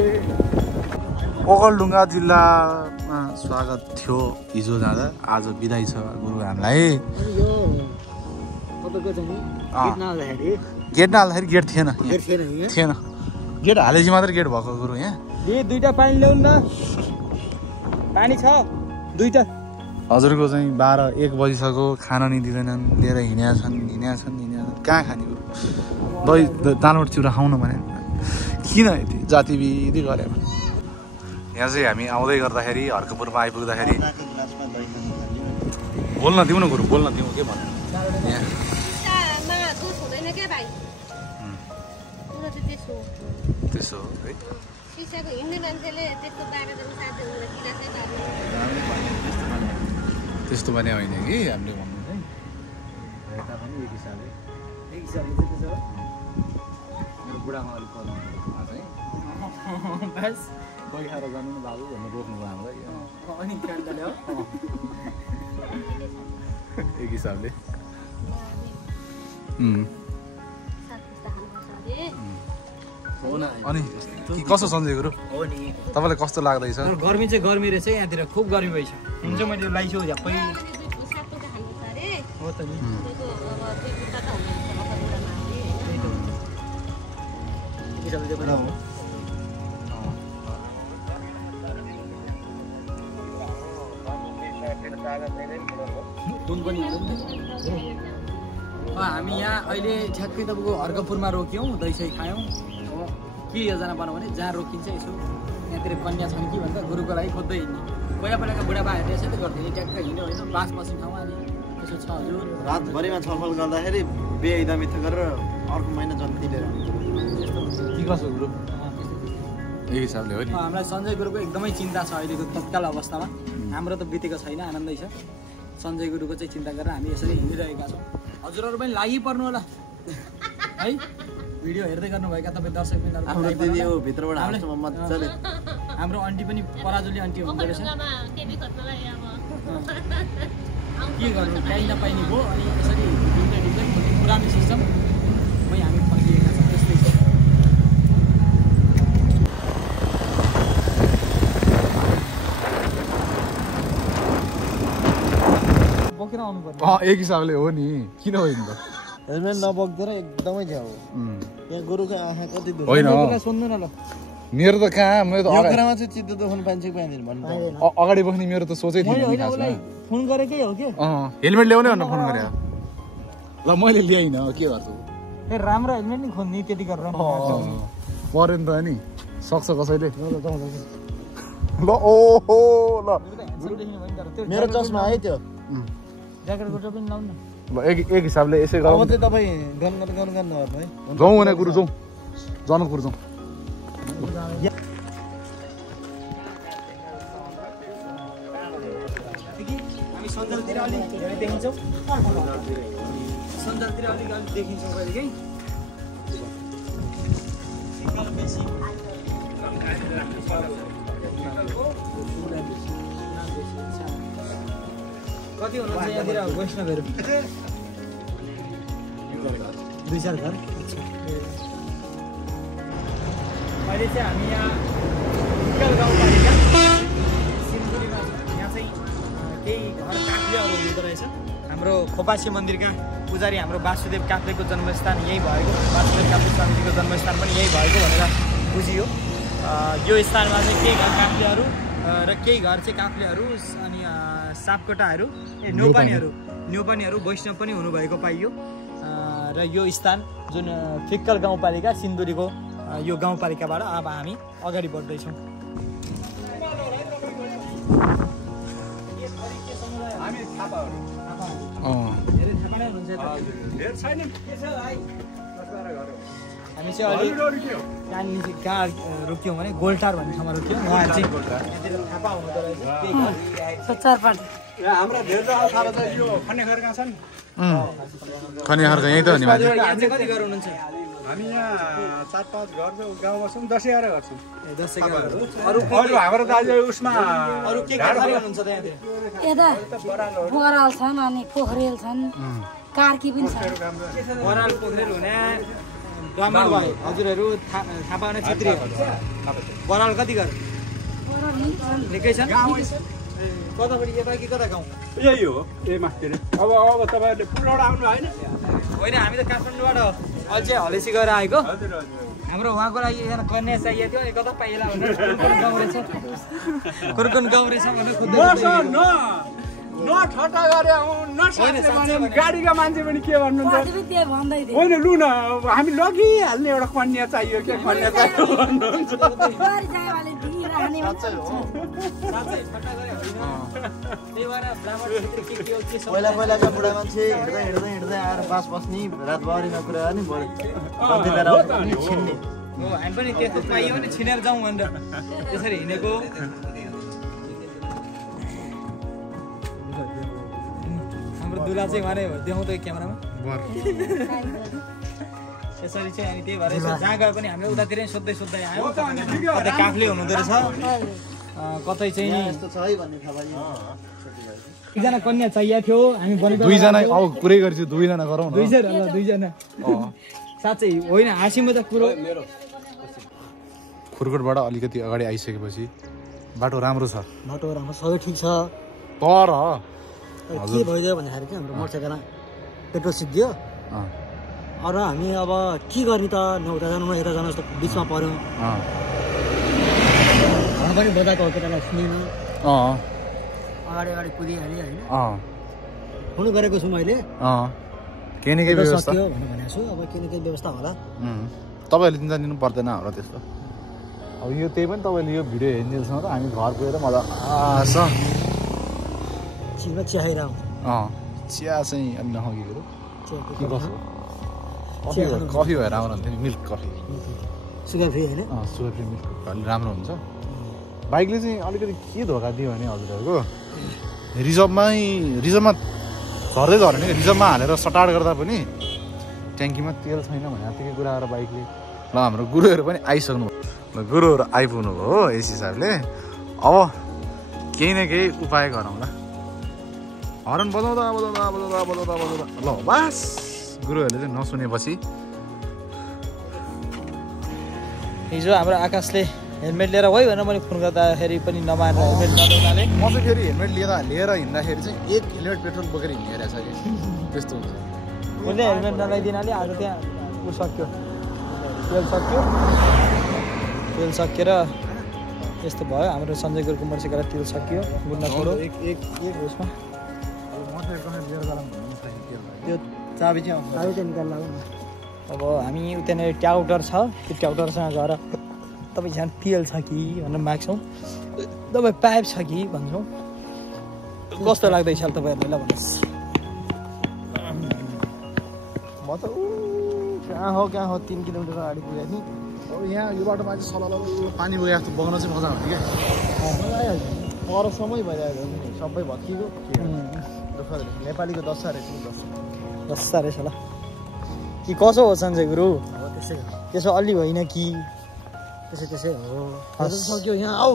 ओखलढुङ्गा जिल्लामा स्वागत थियो हिजो जाँदा आज बिदाई छ गुरुआमलाई यो तपाईँको चाहिँ गेट नहाल्दाखेरि गेट थिएन थिएन गेट हालेपछि मात्रै गेट भएको गुरु यहाँ ए दुईटा पानी ल्याउनु न पानी छ दुईटा हजुरको चाहिँ 12-1 बजिसक्यो खाना नि दिँदैनन् लिएर हिँडेका छन् कहाँ खाने गुरु दही दालमोट चिउरा खाउन भने किन यति जातिविधि गरे यहाँ चाहिँ हामी आउँदै गर्दाखेरि हर्कपुरमा आइपुग्दाखेरि बोल्न दिउँ न गुरु बोल्न दिउँ के भन्नु त्यसो है त्यस्तो भने होइन कि हामीले भन्नु चाहिँ एक हिसाबले चाहिँ त्यसो मेरो बुढामा अलिक बस कोही खाएर जानु न बाबु भनेर रोक्नुभयो हामीलाई अनि काण्डले हो एक हिसाबले अनि कस्तो सन्जय गुरु तपाईँलाई कस्तो लाग्दैछ गर्मी चाहिँ गर्मी रहेछ यहाँतिर खुब गर्मी भएछ हुन्छ मैले लाइछु झ्याप्पै हो त नि हामी यहाँ अहिले ठ्याक्कै तपाईँको हर्कपुरमा रोक्यौँ दहीसही खायौँ के योजना बनाऊ भने जहाँ रोकिन्छ यसो यहाँतिर कन्या छन् कि भन्दा गुरुको लागि खोज्दै हिँड्ने पहिला पहिलाको बुढाबाहरूले यसै त गर्थ्यो ट्याक्क हिँड्यो होइन बास बस्ने ठाउँमा अनि यसो छ हजुर रातभरिमा छलफल गर्दाखेरि बेइदामित गरेर अर्को महिना जन्ती लिएर के कसो गुरु एक हिसाबले हो नि हामीलाई सञ्जय गुरुको एकदमै चिन्ता छ अहिलेको तत्काल अवस्थामा हाम्रो त बितेको छैन आनन्दै छ सञ्जय गुरुको चाहिँ चिन्ता गरेर हामी यसरी हिँडिरहेका छौँ हजुरहरू पनि लागि पर्नु होला है भिडियो हेर्दै गर्नुभएका तपाईँ दर्शक भित्रबाट मजाले हाम्रो आन्टी पनि पराजुली आन्टी हुँदो रहेछ के गर्नु पाइ नपाइने भयो अनि यसरी ढिल्दै पुरानो सिस्टम मै हामी फर्किएका छौँ त्यस्तै छ बोकेर आउनु पर्छ एक हिसाबले हो नि किन होइन त हेलमेट नबोक्दैन एकदमै झ्याउ यहाँ गोरुको आँखा कति होइन सोध्नु न ल मेरो त कहाँ मेरो त कुरामा चाहिँ चित्त दुख्नु पाइन्छ पाइँदैन भन्नु अगाडि बस्ने मेरो त सोचै थिएन नि खासमा फोन गरेकै हो कि हेलमेट ल्याउने भनेर फोन गरे ल मैले ल्याइनँ के गर्छु ए राम्रो हेलमेट नि खोज्ने त्यति गरेर पऱ्यो नि त नि सक्छ कसैले ल ओहो ल मेरो चस्मा है त्यो ज्याकेट गोटो पनि लाउनु न ल एक हिसाबले यसै गरौँ अब चाहिँ तपाईँ गर्नु गर्नु है जाउँ भने गुरु जाउँ जनकपुर जाउँ हामी सञ्जालतिर अलिक देखिन्छौँ सञ्जालतिर अलिक देखिन्छौँ कहिले काहीँ बेसी कति हुनुहुन्छ यहाँतिर वैष्णवहरू? 2-4 घर। अहिले चाहिँ हामी यहाँ फिक्कल गाउँपालिका सिलगढीमा छौँ। यहाँ चाहिँ केही घर काफ्लेहरू हुँदो रहेछ। हाम्रो खोपासी मन्दिरका पुजारी हाम्रो वासुदेव काफ्लेको जन्मस्थान यही भएको, वासुदेव काफ्ले स्वामीजीको जन्मस्थान पनि यही भएको भनेर बुझियो। यो स्थानमा चाहिँ केही घर काफ्लेहरू र केही घर चाहिँ काफ्लेहरू अनि सापकोटाहरू न्यौपानीहरू वैष्णव पनि हुनुभएको पाइयो। र यो स्थान जुन फिक्कल गाउँपालिका सिन्धुलीको यो गाउँपालिकाबाट अब हामी अगाडि बढ्दैछौँ। हामी चाहिँ अलि त्यहाँनिर कहाँ रोक्यौँ भने गोलटार भन्ने ठाउँमा रोक्यौँ। उहाँहरू चाहिँ यहाँतिर थापा हुँदो रहेछ। हाम्रो धेरै थाहा छ यो खनेघर कहाँ छ नि? खनेघरको यही त हो नि मान्छे। यहाँ चाहिँ कति घर हुनुहुन्छ? हामी यहाँ 4-5 घर गाउँमा छौँ, 10-11 घर छौँ। 10-11 अरू हाम्रो दाजु उसमा अरू के घर हुनुहुन्छ त यहाँतिर? यता बराल छन् अनि पोखरेल छन्, कार्की पनि छ। बराल पोखरेल हुने ब्राह्मण भयो हजुरहरू, थापा हुने क्षेत्रीय। बराल कति घर? निकै छन्। कतापट्टि यता कि कता गाउँ? यही हो मास्तिर। अब तपाईँहरूले पुलबाट आउनु होइन? होइन, हामी त काठमाडौँबाट अहिले चाहिँ हलेसी गएर आएको। हाम्रो उहाँको लागि एकजना कन्या चाहिएको थियो। कता पाइएला भनेर कुर्कुन गाउँ रहेछ भनेर ठट्टा गरे गाडीका मान्छे पनि के भन्नुहुन्छ? होइन लु न, हामी लगिहाल्ने एउटा कन्या चाहियो। के कन्या चाहियो भन्नुहुन्छ? पहिलाका बुढा मान्छे हिँड्दै आएर बास बस्ने रातभरिमा कुरा गर्ने छिन्ने। हामी पनि त्यस्तो पाइयो भने छिनेर जाउँ भनेर त्यसरी हिँडेको। हाम्रो दुला चाहिँ उहाँले देखाउँदै क्यामेरामा यसरी चाहिँ अनि त्यही भएर जहाँ गए पनि हामीले उतातिरै सोध्दै आयो। कतै काफ्ले हुनुहुँदो रहेछ, कतै चाहिँ यस्तो छ है भन्ने थाहा पाइयो। एकजना कन्या चाहिएको थियो। हामी भनेको 2जना अब पुरै गर्छु, 2जना गरौँ न। 2जना साँच्चै होइन, हाँसीमा त कुरो। खुर्कोटबाट अलिकति अगाडि आइसकेपछि बाटो राम्रो छ। बाटो राम्रो सबै ठिक छ। तर के भइदियो भन्दाखेरि चाहिँ हाम्रो मोटरसाइकल पेट्रोल सिद्धियो। अरू हामी अब के गर्ने त, न उता जानु न यता जानु जस्तो बिचमा पऱ्यौँ। घर पनि बजाएको हो, केटालाई सुनेन। अगाडि कुदिहालेँ होइन। हुनु गरेको छु मैले। केही न केही व्यवस्था सक्यो भनेको छु। अब केही न केही व्यवस्था होला। तपाईँहरूले चिन्ता लिनु पर्दैन होला त्यस्तो। अब यो त्यही पनि तपाईँले यो भिडियो हेर्नेसँग त हामी घर गएर मजा चिया खाइरहँ। चिया चाहिँ अलि नखाएको कफी भएर आउनुहुन्थ्यो नि, मिल्क कफी। सुगर फ्री होइन? सुगर फ्री मिल्क अलि राम्रो हुन्छ। बाइकले चाहिँ अलिकति के धोका दियो भने हजुरहरूको रिजर्भमा झर्दै झऱ्यो नि, रिजर्भमा हालेर स्टार्ट गर्दा पनि ट्याङ्कीमा तेल छैन भने त्यतिकै कुरा आएर बाइकले। ल हाम्रो गुरुहरू पनि आइसक्नु भयो। ल गुरुहरू आइपुग्नु भयो हो। यस हिसाबले अब केही न केही उपाय गरौँला। हर्न बजाउँदा ल बास गुरुहरूले चाहिँ नसुनेपछि। हिजो हाम्रो आकाशले हेलमेट लिएर वही भनेर मैले फोन गर्दाखेरि पनि नमानेर हेलमेट नदेउनाले म चाहिँ फेरि हेलमेट लिएर हिँड्दाखेरि चाहिँ एक हेलमेट पेट्रोल बोकेर हिँडिरहेको छ कि त्यस्तो हुन्छ। उसले हेलमेट नलाइदिनाले आज त्यहाँ ऊ सक्यो, तेल सकिएर यस्तो भयो। हाम्रो सञ्जय गुरुको मोटरसाइकल तेल सकियो, गुड्न छोडो एक उसमा त्यो चाबी चाहिँ निकाल्ला। अब हामी त्यहाँनिर ट्याउटर छ, त्यो ट्याउटरसँग गएर तपाईँ झन् तेल छ कि भनेर माग्छौँ, तपाईँ पाइप छ कि भन्छौँ। कस्तो लाग्दैछ तपाईँहरूलाई ल भन्नुहोस्। म त कहाँ हो 3 किलोमिटर अगाडि पुगेँ नि। अब यहाँ यो बाटोमा चाहिँ सलल पानी बगेको जस्तो बग्न चाहिँ मजा आउँथ्यो क्या। मजा आइहाल्छ। पर समय भइरहेको नि सबै भत्किएको। दुःख नेपालीको दशा रहेछ नि, दशा रहेछ ल। कि कसो हो सञ्जय गुरु? त्यसो अलि होइन कि त्यसै हो। सक्यो यहाँ आऊ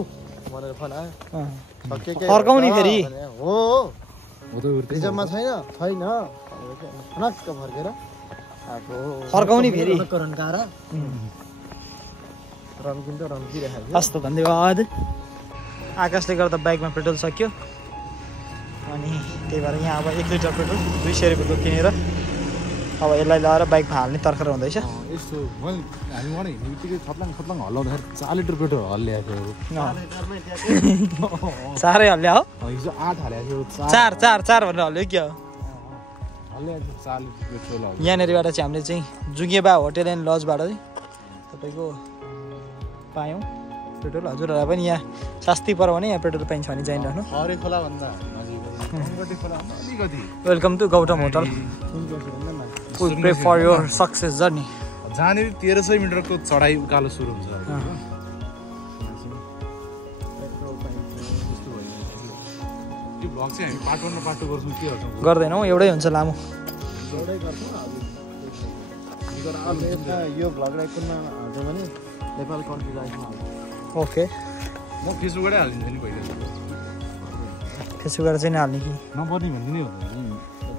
भनेर फोन आयो। फर्काउने फेरि हो रिजर्भमा छैन फनक्क फर्केर आएको फर्काउने फेरि रम्किरहेको हस् त धन्यवाद। आकाशले गर्दा बाइकमा पेट्रोल सक्यो अनि त्यही भएर यहाँ अब 1 लिटर पेट्रोल 200 रुपियाँको किनेर अब यसलाई लगाएर बाइकमा हाल्ने तर्खर हुँदैछ। यस्तो हामी वहाँ हिँड्ने बित्तिकै खत्लाङ हल्लाउँदाखेरि 4 लिटर पेट्रोल हल्ल्याएको साह्रै हल्ल्या हो हिजो 8 हालेको थियो 4 भनेर हल्यो क्या हो हल्ल्याएको 4 लिटर पेट्रोल हो। यहाँनिरबाट चाहिँ हामीले चाहिँ जुगेबा होटेल एन्ड लजबाट चाहिँ तपाईँको पायौँ पेट्रोल। हजुरहरूलाई पनि यहाँ शास्ति पर्यो भने यहाँ पेट्रोल पाइन्छ भने जाइरहनु। हरे खोला भन्दा अलिकति welcome to Gautam hotel. We pray for your success journey. जहाँनिर 1300 मिटरको चढाइ उकालो सुरु हुन्छ। त्यो भ्लग चाहिँ हामी पार्ट 1 र पार्ट 2 गर्छौँ के गर्छौँ गर्दैनौँ, एउटै हुन्छ लामो। यो भ्लगलाई कुनमा हाल्छ भने नेपाल कन्ट्री लाइफमा ओके म फेसबुकबाटै हालिदिन्छु नि पहिले फेसबुकबाट चाहिँ नहाल्ने कि नपर्ने भन्छु नि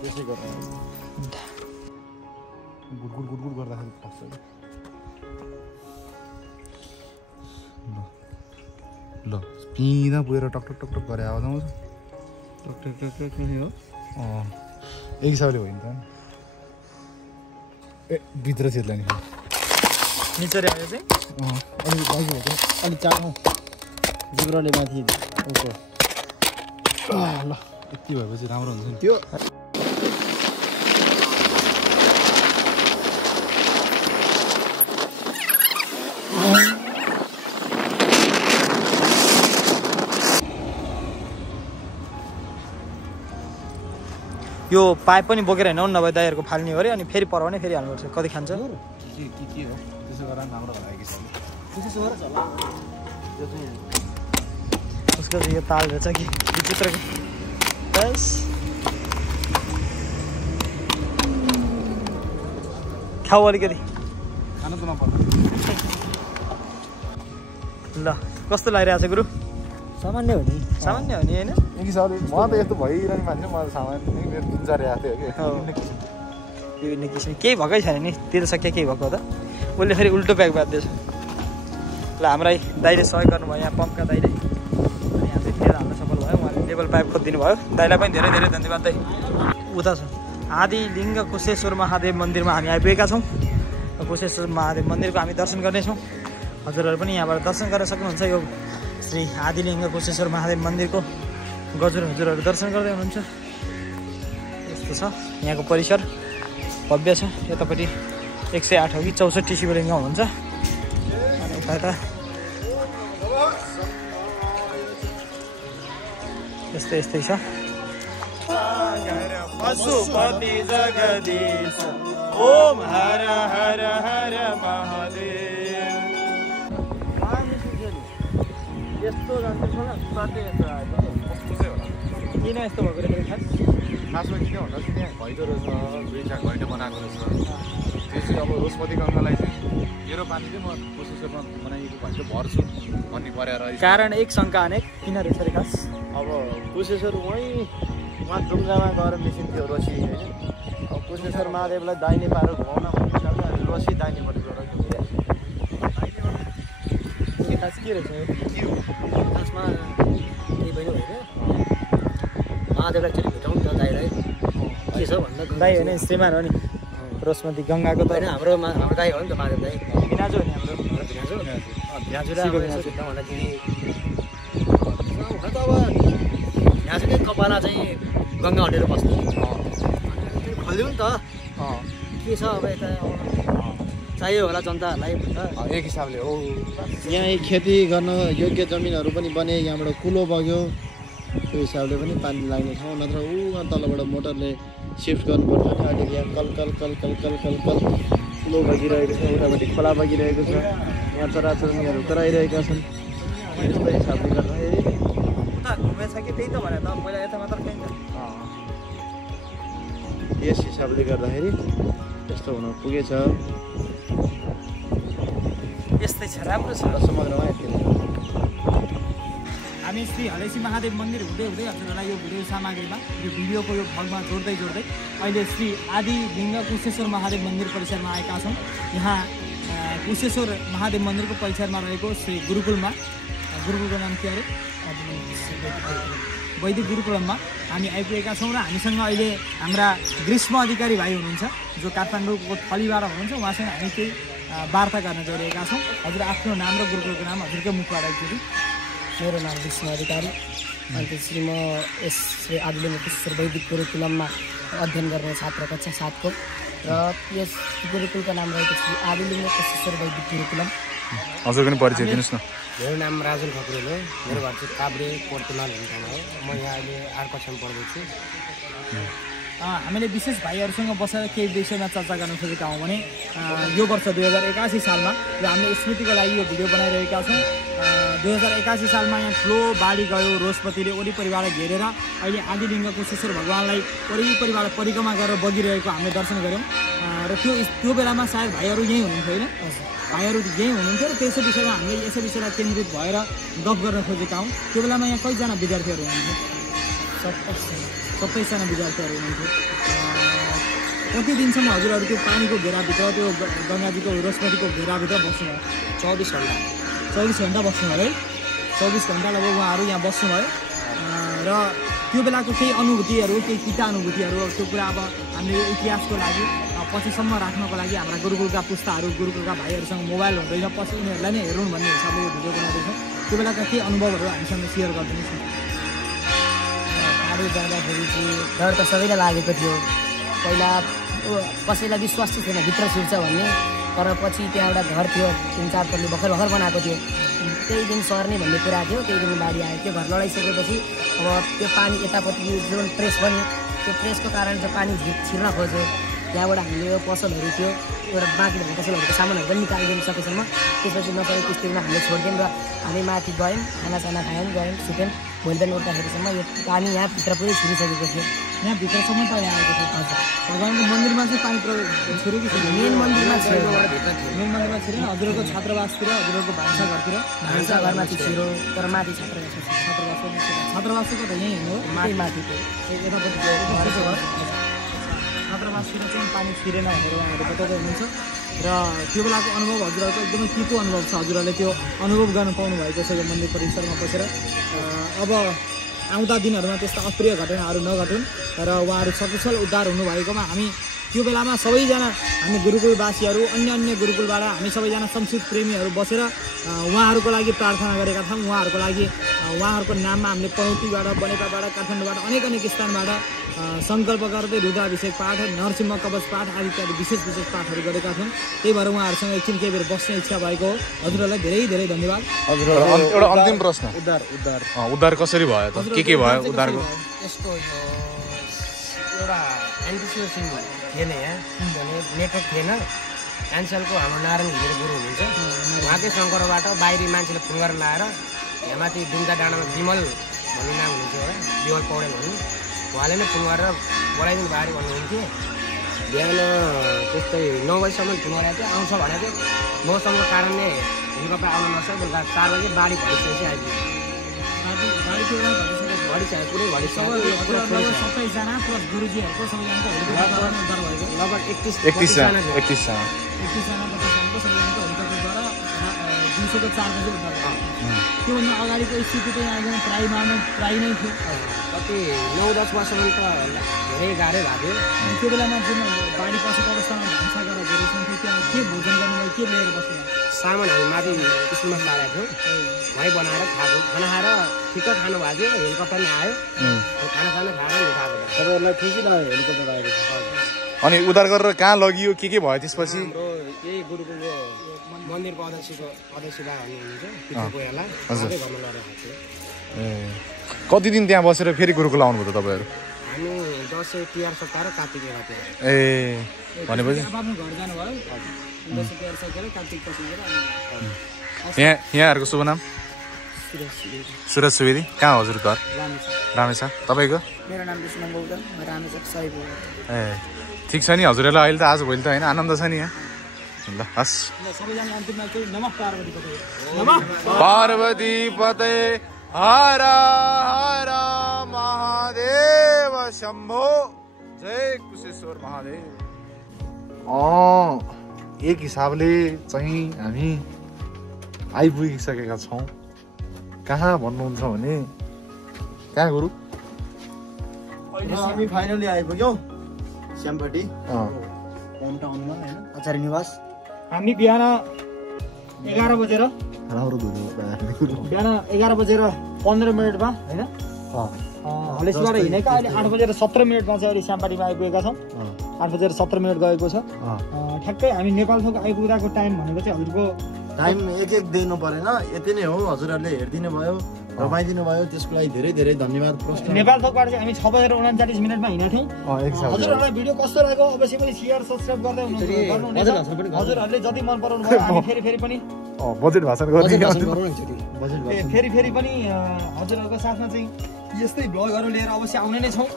त्यसै गर्दा गुड गर्दाखेरि फास्छ ल पिँदा पुगेर टक गरे आवाज आउँछ टक हो एक हिसाबले भयो नि त ए भित्र छिर्ला नि निचरी आयो चाहिँ अनि चाँडो जिब्रोले माथि ओके ल यति भएपछि राम्रो हुन्छ नि त्यो यो पाइप पनि बोकेर हिँड्नु नभए दाइहरूको फाल्ने गऱ्यो अनि फेरि पर्यो भने फेरि हाल्नुपर्छ। कति खान्छ के हो त्यसो गरेर राम्रो भएर उसको चाहिँ यो ताल रहेछ कि विचित्रको बस खाऊ अलिकति खानु त नपर्छ ल कस्तो लागिरहेको छ गुरु? सामान्य हो नि सामान्य हो नि होइन एक हिसाबले म त यस्तो भइरहने मान्छे म सामान्य मेरो दिनचर्या आएको थियो कि विभिन्न किसिम केही भएकै छैन नि तेल सकिया केही भएको त उसले फेरि उल्टो ब्याग बाँध्दैछ। ल हाम्रै दाइले सहयोग गर्नुभयो यहाँ पम्पका दाइले अनि हामी तेल हाल्न सफल भयो। उहाँले लेभल पाइप खोजिदिनु भयो। दाइलाई पनि धेरै धेरै धन्यवाद दाइ। उता छ आदिलिङ्ग कुशेश्वर महादेव मन्दिरमा हामी आइपुगेका छौँ। कुशेश्वर महादेव मन्दिरको हामी दर्शन गर्नेछौँ। हजुरहरू पनि यहाँबाट दर्शन गर्न सक्नुहुन्छ। यो श्री आदिलिङ्ग कुशेश्वर महादेव मन्दिरको हजुरहरू दर्शन गर्दै हुनुहुन्छ। यस्तो छ यहाँको परिसर भव्य छ। यतापट्टि 108 हो कि 64 शिवलिङ्ग हुनुहुन्छ अनि यता यस्तै छ। पशुपति जगदीश ओम हर हर हर महादेव। यस्तो जान्छ किन यस्तो भएको रहेछ खास? खासमा किन भन्दाखेरि त्यहाँ घैँटो रहेछ 2-4 घैँटो बनाएको रहेछ। त्यो चाहिँ अब रोस्मती गङ्गालाई चाहिँ मेरो पानी चाहिँ म कुशेश्वरमा बनाइएको घैँटो भर्छु भन्ने परेर कारण एक शङ्का अनेक किन रहेछ रे खास? अब कुशेश्वर उहाँ डुङ्गामा गएर मिसिन्थ्यो रसी होइन। अब कुशेश्वर महादेवलाई दाहिने पाएर घुमाउन भन्ने हिसाबले हामी रसी दाहिनेपट्टि गएर खास के रहेछ खासमा केही पनि होइन महादेवलाई एकचोटि भेटाउँ नि त दाइलाई के छ भन्दा दाइ होइन श्रीमान हो नि रोस्मती गङ्गाको त होइन हाम्रो दाइ हो नि त महादेव दाइ बिनाजु हो नि हाम्रो भिनाजु भिनाजु र अब यसो भेट्न भन्दाखेरि हुन त अब भिनाजुकै कपाला चाहिँ गङ्गा हटेर बस्नु खोलिदिउँ नि त के छ अब यता चाहियो होला जनताहरूलाई एक हिसाबले हो। यहाँ खेती गर्न योग्य जमिनहरू पनि बने। यहाँबाट कुलो बग्यो त्यो हिसाबले पनि पानी लाग्ने ठाउँ नत्र उहाँ तलबाट मोटरले सिफ्ट गर्नुपर्छ नि। अहिले यहाँ कल कुलो बगिरहेको छ। उतापट्टि खोला बगिरहेको छ। यहाँ चराचुरुङ्गीहरू कराइरहेका छन्। यस्तो हिसाबले गर्दाखेरि उता घुमेछ कि त्यही त भने त पहिला यता मात्र पाइन्छ। यस हिसाबले गर्दाखेरि यस्तो हुन पुगेछ। यस्तै छ राम्रो छ। समुद्रमा यति हामी श्री हलेसी महादेव मन्दिर हुँदै हुँदै हजुरहरूलाई यो भिडियो सामग्रीमा यो भिडियोको यो भागमा जोड्दै अहिले श्री आदि लिङ्ग कुशेश्वर महादेव मन्दिर परिसरमा आएका छौँ। यहाँ कुशेश्वर महादेव मन्दिरको परिसरमा रहेको श्री गुरुकुलमा, गुरुकुलको नाम के अरे, वैदिक गुरुकुलममा हामी आइपुगेका छौँ र हामीसँग अहिले हाम्रा ग्रीष्म अधिकारी भाइ हुनुहुन्छ जो काठमाडौँको थलीबाट हुनुहुन्छ। उहाँसँग हामी केही वार्ता गर्न गइरहेका छौँ। हजुर आफ्नो नाम र गुरुकुलको नाम हजुरकै मुखबाट एकचोटि। मेरो नाम विष्णु अधिकारी, अन्त श्री म यस श्री आदिलिङ्ग कुशेश्वर वैदिक गुरुकुलममा अध्ययन गर्ने छात्र कक्षा 7 को र यस गुरुकुलको नाम रहेको श्री आदिलिङ्ग कुशेश्वर वैदिक गुरुकुलम। हजुर पनि परिचय दिनुहोस् न। मेरो नाम राजुल खकुरेल हो, मेरो घर चाहिँ काभ्रे पोर्तुलाल भन्ने ठाउँमा हो। म यहाँ अहिले 8 कक्षामा पढ्दैछु। हामीले विशेष भाइहरूसँग बसेर केही विषयमा चर्चा गर्न खोजेका हौँ भने यो वर्ष 2081 सालमा र हामीले स्मृतिको लागि यो भिडियो बनाइरहेका छौँ। 2081 सालमा यहाँ ठुलो बाढी गयो, रोसपतिले वरिपरिबाट घेरेर अहिले आदिलिङ्ग कुशेश्वर भगवान्लाई वरिपरिबाट परिक्रमा गरेर बगिरहेको हामीले दर्शन गऱ्यौँ र त्यो बेलामा सायद भाइहरू यहीँ हुनुहुन्थ्यो होइन, भाइहरू यहीँ हुनुहुन्थ्यो र त्यसै विषयमा हामीले यसै विषयलाई केन्द्रित भएर गफ गर्न खोजेका हौँ। त्यो बेलामा यहाँ कतिजना विद्यार्थीहरू हुनुहुन्थ्यो? 27 जना विद्यार्थीहरू हुनुहुन्थ्यो। कति दिनसम्म हजुरहरू त्यो पानीको घेराभित्र, त्यो गङ्गाजीको रोसमतीको घेराभित्र बस्नुभयो? 24 घन्टा बस्नुभयो है। 24 घन्टा लगभग उहाँहरू यहाँ बस्नुभयो र त्यो बेलाको केही अनुभूतिहरू, केही किता अनुभूतिहरू, त्यो कुरा अब हामीले यो इतिहासको लागि पछिसम्म राख्नको लागि हाम्रा गुरुकुलका पुस्ताहरू, गुरुकुलका भाइहरूसँग मोबाइल हुँदैन, पछि उनीहरूलाई नै हेरौँ भन्ने हिसाबले यो भिडियो बनाउँदैछौँ। त्यो बेलाका केही अनुभवहरू हामीसँग सेयर गरिदिनुहोस् न। गाडी जाँदाखेरि चाहिँ डर त सबैलाई लागेको थियो। पहिला कसैलाई विश्वास चाहिँ थिएन भित्र छिर्छ भन्ने, तर पछि त्यहाँ एउटा घर थियो 3-4 तल्ले भर्खर बनाएको थियो। त्यही दिन सर्ने भन्ने कुरा थियो। त्यही दिन बाढी आयो। त्यो घर लडाइसकेपछि अब त्यो पानी यतापट्टि जुन प्रेस बन्यो, त्यो प्रेसको कारण चाहिँ पानी छिर्न खोज्यो। त्यहाँबाट हामीले यो पसलहरू थियो, एउटा बाँकी भएको पसलहरूको सामानहरू पनि निकालिदिनु सकेसम्म। त्यसपछि नपरे किस्तीमा हामीले छोडिदियौँ र हामी माथि गयौँ, खानासाना खायौँ, गयौँ, सुत्यौँ। भोलि बिहान उठ्दाखेरिसम्म यो पानी यहाँभित्र पुरै छिरिसकेको थियो। यहाँभित्रसम्म त यहाँ आएको थियो। हजुर, भगवान्को मन्दिरमा चाहिँ पानी छिर्यो कि छिर्यो? मेन मन्दिरमा छिर्यो। मेन मन्दिरमा छिर्यो। हजुरहरूको छात्रावासतिर, हजुरहरूको भान्साघरतिर? भान्साघरमा चाहिँ छिर्यो, तर माथि छात्रावासको त यहीँ हो, माथि माथिको छात्रावासतिर चाहिँ पानी छिरेन भनेर उहाँहरू बताउँदै हुनुहुन्छ र त्यो बेलाको अनुभव हजुरहरूको एकदमै तितो अनुभव छ। हजुरहरूले त्यो अनुभव गर्न पाउनु भएको छ यो मन्दिर परिसरमा बसेर। अब आउँदा दिनहरूमा त्यस्ता अप्रिय घटनाहरू नघटुन् र उहाँहरू सकुशल उद्धार हुनुभएकोमा हामी त्यो बेलामा सबैजना हामी गुरुकुलवासीहरू, अन्य गुरुकुलबाट हामी सबैजना संस्कृत प्रेमीहरू बसेर उहाँहरूको लागि प्रार्थना गरेका छौँ। उहाँहरूको लागि उहाँहरूको नाममा हामीले पनौतीबाट, बनेपाबाट, काठमाडौँबाट अनेक स्थानबाट सङ्कल्प गर्दै रुद्राभिषेक पाठ, नरसिंह कवच पाठ आदि इत्यादि विशेष पाठहरू गरेका छौँ। त्यही भएर उहाँहरूसँग एकछिन केही बेर बस्ने इच्छा भएको हो। हजुरहरूलाई धेरै धन्यवाद। हजुर, एउटा अन्तिम प्रश्न, उद्धार कसरी भयो त? के भयो उद्धारको? यसको एउटा एन्टिसिपेसन थिएन यहाँ, किनभने नेटवर्क थिएन। क्यान्सलको हाम्रो नारायण घिमिरे गुरु हुनुहुन्छ, उहाँकै शङ्करबाट बाहिरी मान्छेले फोन गरेर लाएर यहाँ माथि दुम्का डाँडामा विमल भन्ने नाम हुनुहुन्थ्यो एउटा, विमल पौडेल भन्ने, उहाँले नै फोन गरेर बोलाइदिनु भयो भन्नुहुन्थ्यो। बिहान त्यस्तै 9 बजीसम्म फोन गरेको थियो, आउँछ भनेको थियो। मौसमको कारणले हेलिकप्टर आउनु नसक्यो। बेलुका 4 बजी बाढी भइसकेपछि आइपुग्यो। सबैजना प्लस गुरुजीहरूको सबैजनाको लगभग 31 जना हेलिकप्टरद्वारा दिउँसोको 4 बजी उद्धार भयो। त्योभन्दा अगाडिको स्थिति त यहाँ प्राय नै थियो। कति 9-10 वर्षसम्म त धेरै गाह्रै भएको थियो। त्यो बेलामा जुन बाढी पसेको अवस्थामा भान्सा गरेर घेरेछौँ, त्यहाँ के भोजन गर्नुभयो, के लिएर बस्नुभयो? सामान हामी माथि स्कुलमा सारेको थियौँ, वहीँ बनाएर खाएको। खाना खाएर ठिक्क खानु भएको थियो, हेलिकप्टरमा आयो, खानासाना खाएर खाएको। तपाईँहरूलाई खुसी लाग्यो हेलिकप्टर आएको? अनि उद्धार गरेर कहाँ लगियो, के भयो त्यसपछि? हाम्रो यही गुरुकुलको मन्दिरको अध्यक्षबा हुनुहुन्छ पितृकोयाला, उहाँकै घरमा लगाएको थियो। कति दिन त्यहाँ बसेर फेरि गुरुकुल आउनुभयो त तपाईँहरू? हामी दसैँ तिहार सकाएर कार्तिक गएको थियो। भनेपछि आफ्नो घर जानुभयो, दसैँ तिहार सकेर कार्तिक पछि यहाँहरूको शुभ नाम? सुरज सुवेदी। कहाँ हजुर घर? रामेछाप। तपाईँको? मेरो नाम विष्णु गौतम, रामेछाप सहीको। ठिक छ नि हजुरहरूलाई अहिले त आज भोलि त होइन, आनन्द छ नि यहाँ? ल हस्, सबैजना अन्तिममा चाहिँ नमः पार्वती पते। पार्वती पते हर हर महादेव शम्भो जय कुशेश्वर महादेव। एक हिसाबले चाहिँ हामी आइपुगिसकेका छौँ। कहाँ भन्नुहुन्छ भने कहाँ गुरु? हामी फाइनली आइपुग्यौँ श्यामपट्टि होम टाउनमा हैन आचार्य निवास। हामी बिहान 11 बजेर राम्रो धुलो बिहान 11 बजेर 15 मिनटमा होइन हलेसीबाट हिँडेका अहिले 8 बजेर 17 मिनटमा चाहिँ अहिले श्यामपाटीमा आइपुगेका छौँ। 8 बजेर 17 मिनट गएको छ। ठ्याक्कै हामी नेपालसम्म आइपुग्दाको टाइम भनेको चाहिँ हजुरको टाइम एक दिनु परेन, यति नै हो। हजुरहरूले हेरिदिनु भयो, रमाइदिनु भयो, त्यसको लागि धेरै धेरै धन्यवाद। नेपाल थोकबाट चाहिँ हामी 6 बजेर 39 मिनटमा हिँडेको थियौँ। हजुरहरूलाई भिडियो कस्तो लाग्यो अवश्य पनि सेयर सब्सक्राइब गर्दै गर्नुहुनेछ। हजुरहरूले जति मन पराउनु भयो हामी फेरि पनि बजेट भाषण गर्ने फेरि पनि हजुरहरूको साथमा चाहिँ यस्तै भ्लगहरू लिएर अवश्य आउने नै छौँ।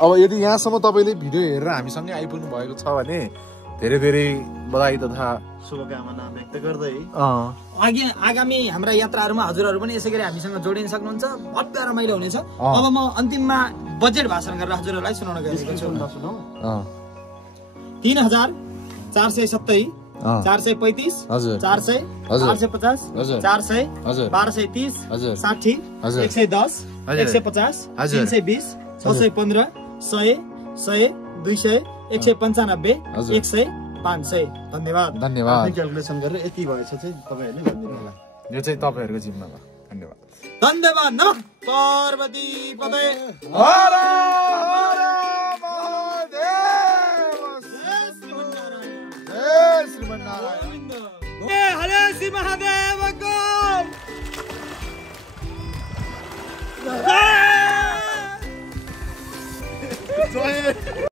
अब यदि यहाँसम्म तपाईँले भिडियो हेरेर हामीसँगै आइपुग्नु भएको छ भने धेरै धेरै बधाई तथा शुभकामना व्यक्त गर्दै आगामी हाम्रा यात्राहरूमा हजुरहरू पनि यसै गरी हामीसँग जोडिन सक्नुहुन्छ। भव्य रमाइलो हुनेछ। अब म अन्तिममा बजेट भाषण गरेर हजुरहरूलाई सुनाउन गइरहेको छु। 3,470 435 400 850 400 1230 60 110 150 320 615 100 100 200 195 100 500। धन्यवाद। धन्यवाद। क्यालकुलेसन गरेर यति भएछ चाहिँ तपाईँहरूले भनिदिनु होला। यो चाहिँ तपाईँहरूको जिम्मामा। धन्यवाद। धन्यवाद। नमः पार्वती पते। हर हर